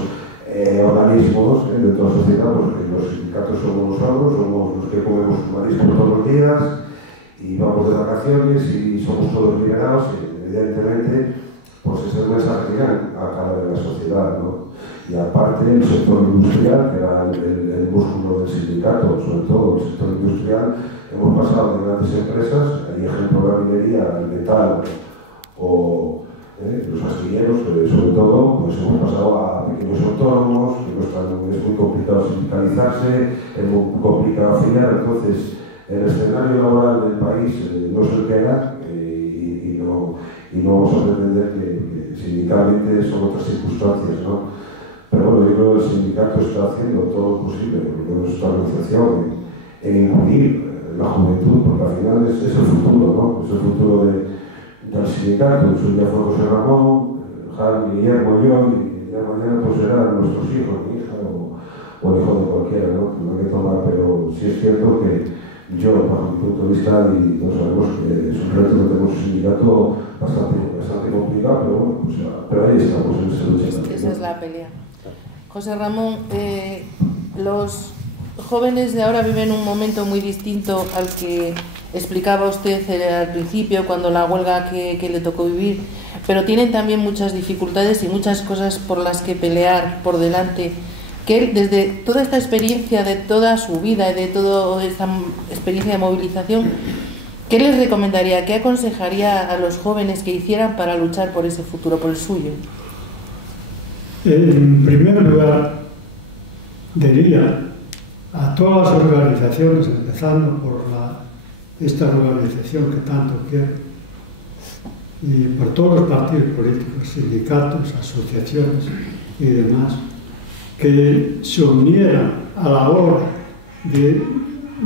organismos dentro de la sociedad, pues que los sindicatos somos los que comemos marisco todos los días y vamos de vacaciones y somos todos liberados, evidentemente pues ese es el mensaje que dan a cara de la sociedad, ¿no? Y aparte el sector industrial, que era el músculo del sindicato, sobre todo el sector industrial, hemos pasado de grandes empresas, hay ejemplo de la minería, el metal o los astilleros, pero sobre todo pues hemos pasado a pequeños autónomos, que es muy complicado sindicalizarse, es muy complicado afiliar, entonces el escenario laboral del país no es el que era y no vamos a pretender que sindicalmente son otras circunstancias, ¿no? Pero bueno, yo creo que el sindicato está haciendo todo lo posible, porque nuestra organización, en incluir la juventud, porque al final es el futuro, ¿no? Es el futuro del sindicato. En su día fue José Ramón, Javi, Guillermo y yo, y ya mañana pues serán nuestros hijos, mi hija o el hijo de cualquiera, ¿no? Que no hay que tomar, pero sí es cierto que yo, bajo mi punto de vista, y todos sabemos que es un reto que tenemos un sindicato bastante complicado, pero bueno, pues, pero ahí estamos en esa lucha. Esa es la pelea. José Ramón, los jóvenes de ahora viven un momento muy distinto al que explicaba usted al principio, cuando la huelga que le tocó vivir, pero tienen también muchas dificultades y muchas cosas por las que pelear por delante, que él, desde toda esta experiencia de toda su vida y de toda esta experiencia de movilización, ¿qué les recomendaría, qué aconsejaría a los jóvenes que hicieran para luchar por ese futuro, por el suyo? En primer lugar, diría a todas las organizaciones, empezando por esta organización que tanto quiero, y por todos los partidos políticos, sindicatos, asociaciones y demás, que se unieran a la hora de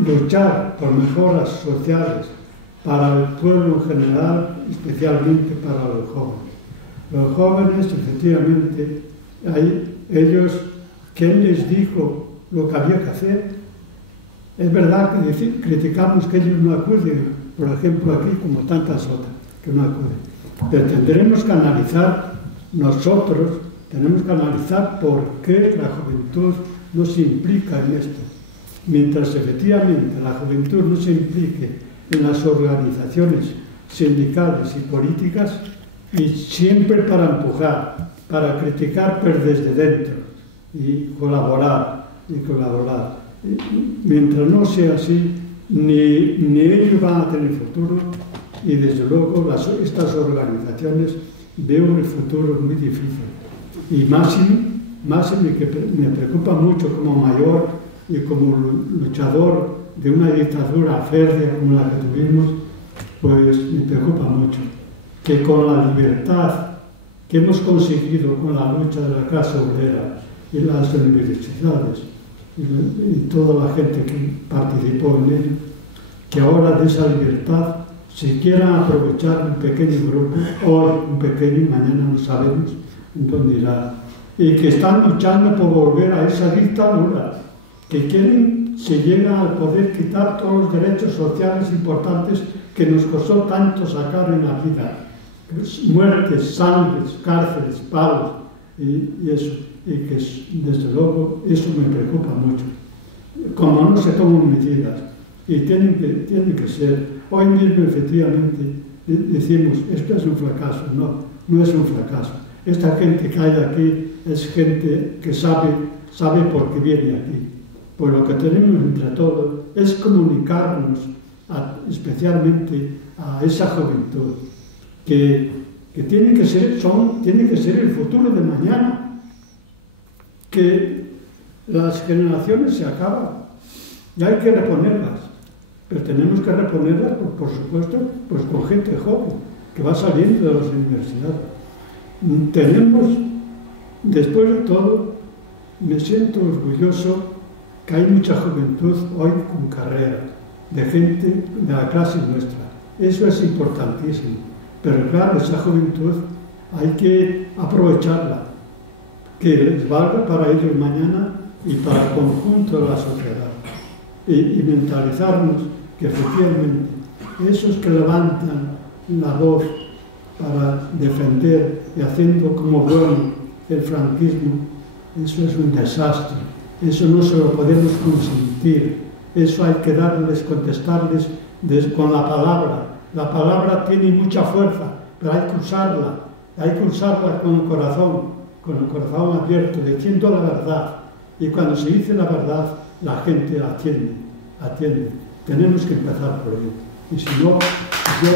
luchar por mejoras sociales para el pueblo en general, especialmente para los jóvenes. Los jóvenes, efectivamente, ellos, ¿quién les dijo lo que había que hacer? Es verdad que criticamos que ellos no acuden, por ejemplo aquí, como tantas otras, que no acuden. Pero tendremos que analizar nosotros tenemos que analizar por qué la juventud no se implica en esto. Mientras efectivamente la juventud no se implique en las organizaciones sindicales y políticas, y siempre para empujar, para criticar, pero desde dentro, y colaborar. Mientras no sea así, ni ellos van a tener futuro, y desde luego estas organizaciones veo el futuro muy difícil. Y máxime que me preocupa mucho como mayor y como luchador de una dictadura férrea como la que tuvimos, pues me preocupa mucho que con la libertad que hemos conseguido con la lucha de la clase obrera y las universidades y toda la gente que participó en ello, que ahora de esa libertad se quieran aprovechar un pequeño grupo, hoy un pequeño, mañana no sabemos en dónde irá, y que están luchando por volver a esa dictadura, que quieren, se llegan al poder, quitar todos los derechos sociales importantes que nos costó tanto sacar en la vida. Muertes, sangres, cárceles, paros y eso. Y que desde luego eso me preocupa mucho. Como no se toman medidas, y tienen que ser, hoy mismo efectivamente decimos, esto es un fracaso. No es un fracaso. Esta gente que hay aquí es gente que sabe por qué viene aquí. Pues lo que tenemos entre todos es comunicarnos especialmente a esa juventud que tiene que ser el futuro de mañana, que las generaciones se acaban y hay que reponerlas, pero tenemos que reponerlas por supuesto pues con gente joven que va saliendo de las universidades. Tenemos, después de todo, me siento orgulloso que hay mucha juventud hoy con carrera, de gente de la clase nuestra. Eso es importantísimo. Pero claro, esa juventud hay que aprovecharla, que les valga para ellos mañana y para el conjunto de la sociedad. Y mentalizarnos que efectivamente esos que levantan la voz para defender y haciendo como bueno el franquismo, eso es un desastre. Eso no se lo podemos consentir. Eso hay que contestarles con la palabra. La palabra tiene mucha fuerza, pero hay que usarla con el corazón abierto, diciendo la verdad. Y cuando se dice la verdad, la gente atiende. Tenemos que empezar por ello. Y si no, yo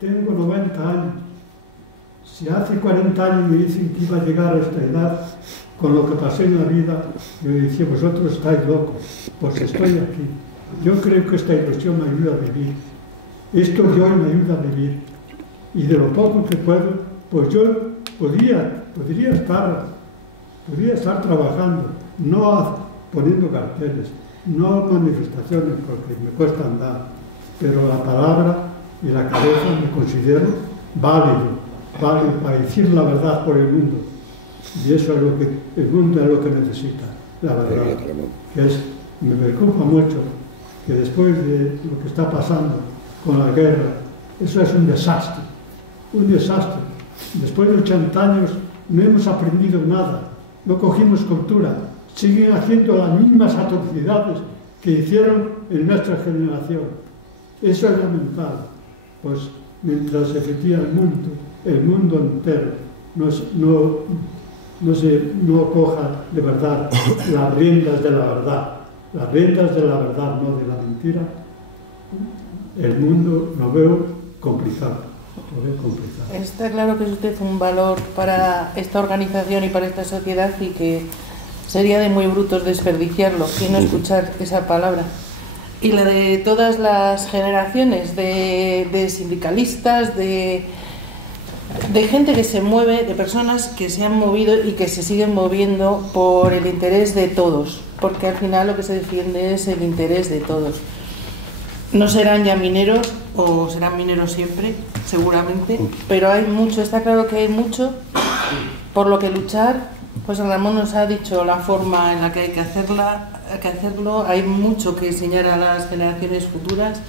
tengo 90 años. Si hace 40 años me dicen que iba a llegar a esta edad, con lo que pasé en la vida, yo decía, vosotros estáis locos, porque estoy aquí. Yo creo que esta ilusión me ayuda a vivir. Esto de hoy me ayuda a vivir. Y de lo poco que puedo, pues yo podría estar trabajando, no poniendo carteles, no manifestaciones, porque me cuesta andar, pero la palabra y la cabeza me considero válido para decir la verdad por el mundo. Y eso es lo que el mundo es lo que necesita, la verdad. Me preocupa mucho que después de lo que está pasando con la guerra, eso es un desastre. Después de 80 años no hemos aprendido nada, no cogimos cultura, siguen haciendo las mismas atrocidades que hicieron en nuestra generación. Eso es lamentable. Pues mientras efectivamente el mundo entero no coja de verdad las riendas de la verdad, no de la mentira, el mundo lo veo complicado. Está claro que es usted un valor para esta organización y para esta sociedad y que sería de muy brutos desperdiciarlo y no escuchar esa palabra. Y la de todas las generaciones de sindicalistas, de gente que se mueve, de personas que se han movido y que se siguen moviendo por el interés de todos, porque al final lo que se defiende es el interés de todos. No serán ya mineros, o serán mineros siempre, seguramente, pero hay mucho, está claro que hay mucho por lo que luchar. Pues Ramón nos ha dicho la forma en la que hay que hacerla, que hacerlo, hay mucho que enseñar a las generaciones futuras,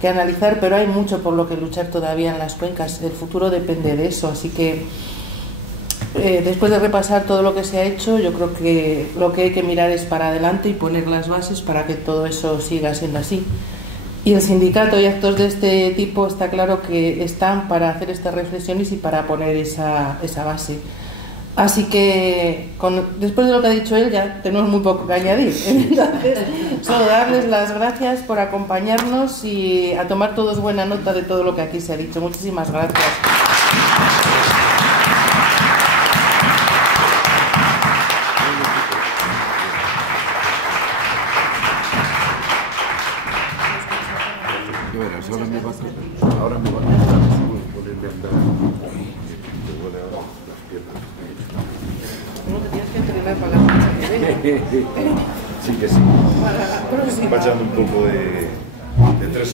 que analizar, pero hay mucho por lo que luchar todavía en las cuencas. El futuro depende de eso, así que después de repasar todo lo que se ha hecho, yo creo que lo que hay que mirar es para adelante y poner las bases para que todo eso siga siendo así. Y el sindicato y actos de este tipo está claro que están para hacer estas reflexiones y para poner esa base. Así que después de lo que ha dicho él ya tenemos muy poco que añadir. Entonces, solo darles las gracias por acompañarnos y a tomar todos buena nota de todo lo que aquí se ha dicho. Muchísimas gracias. Ahora me va a ponerme a andar. Me duele ahora las piernas. No te tienes que entrenar para la marcha que viene. Sí que sí. Para la próxima. Va echando un poco de tres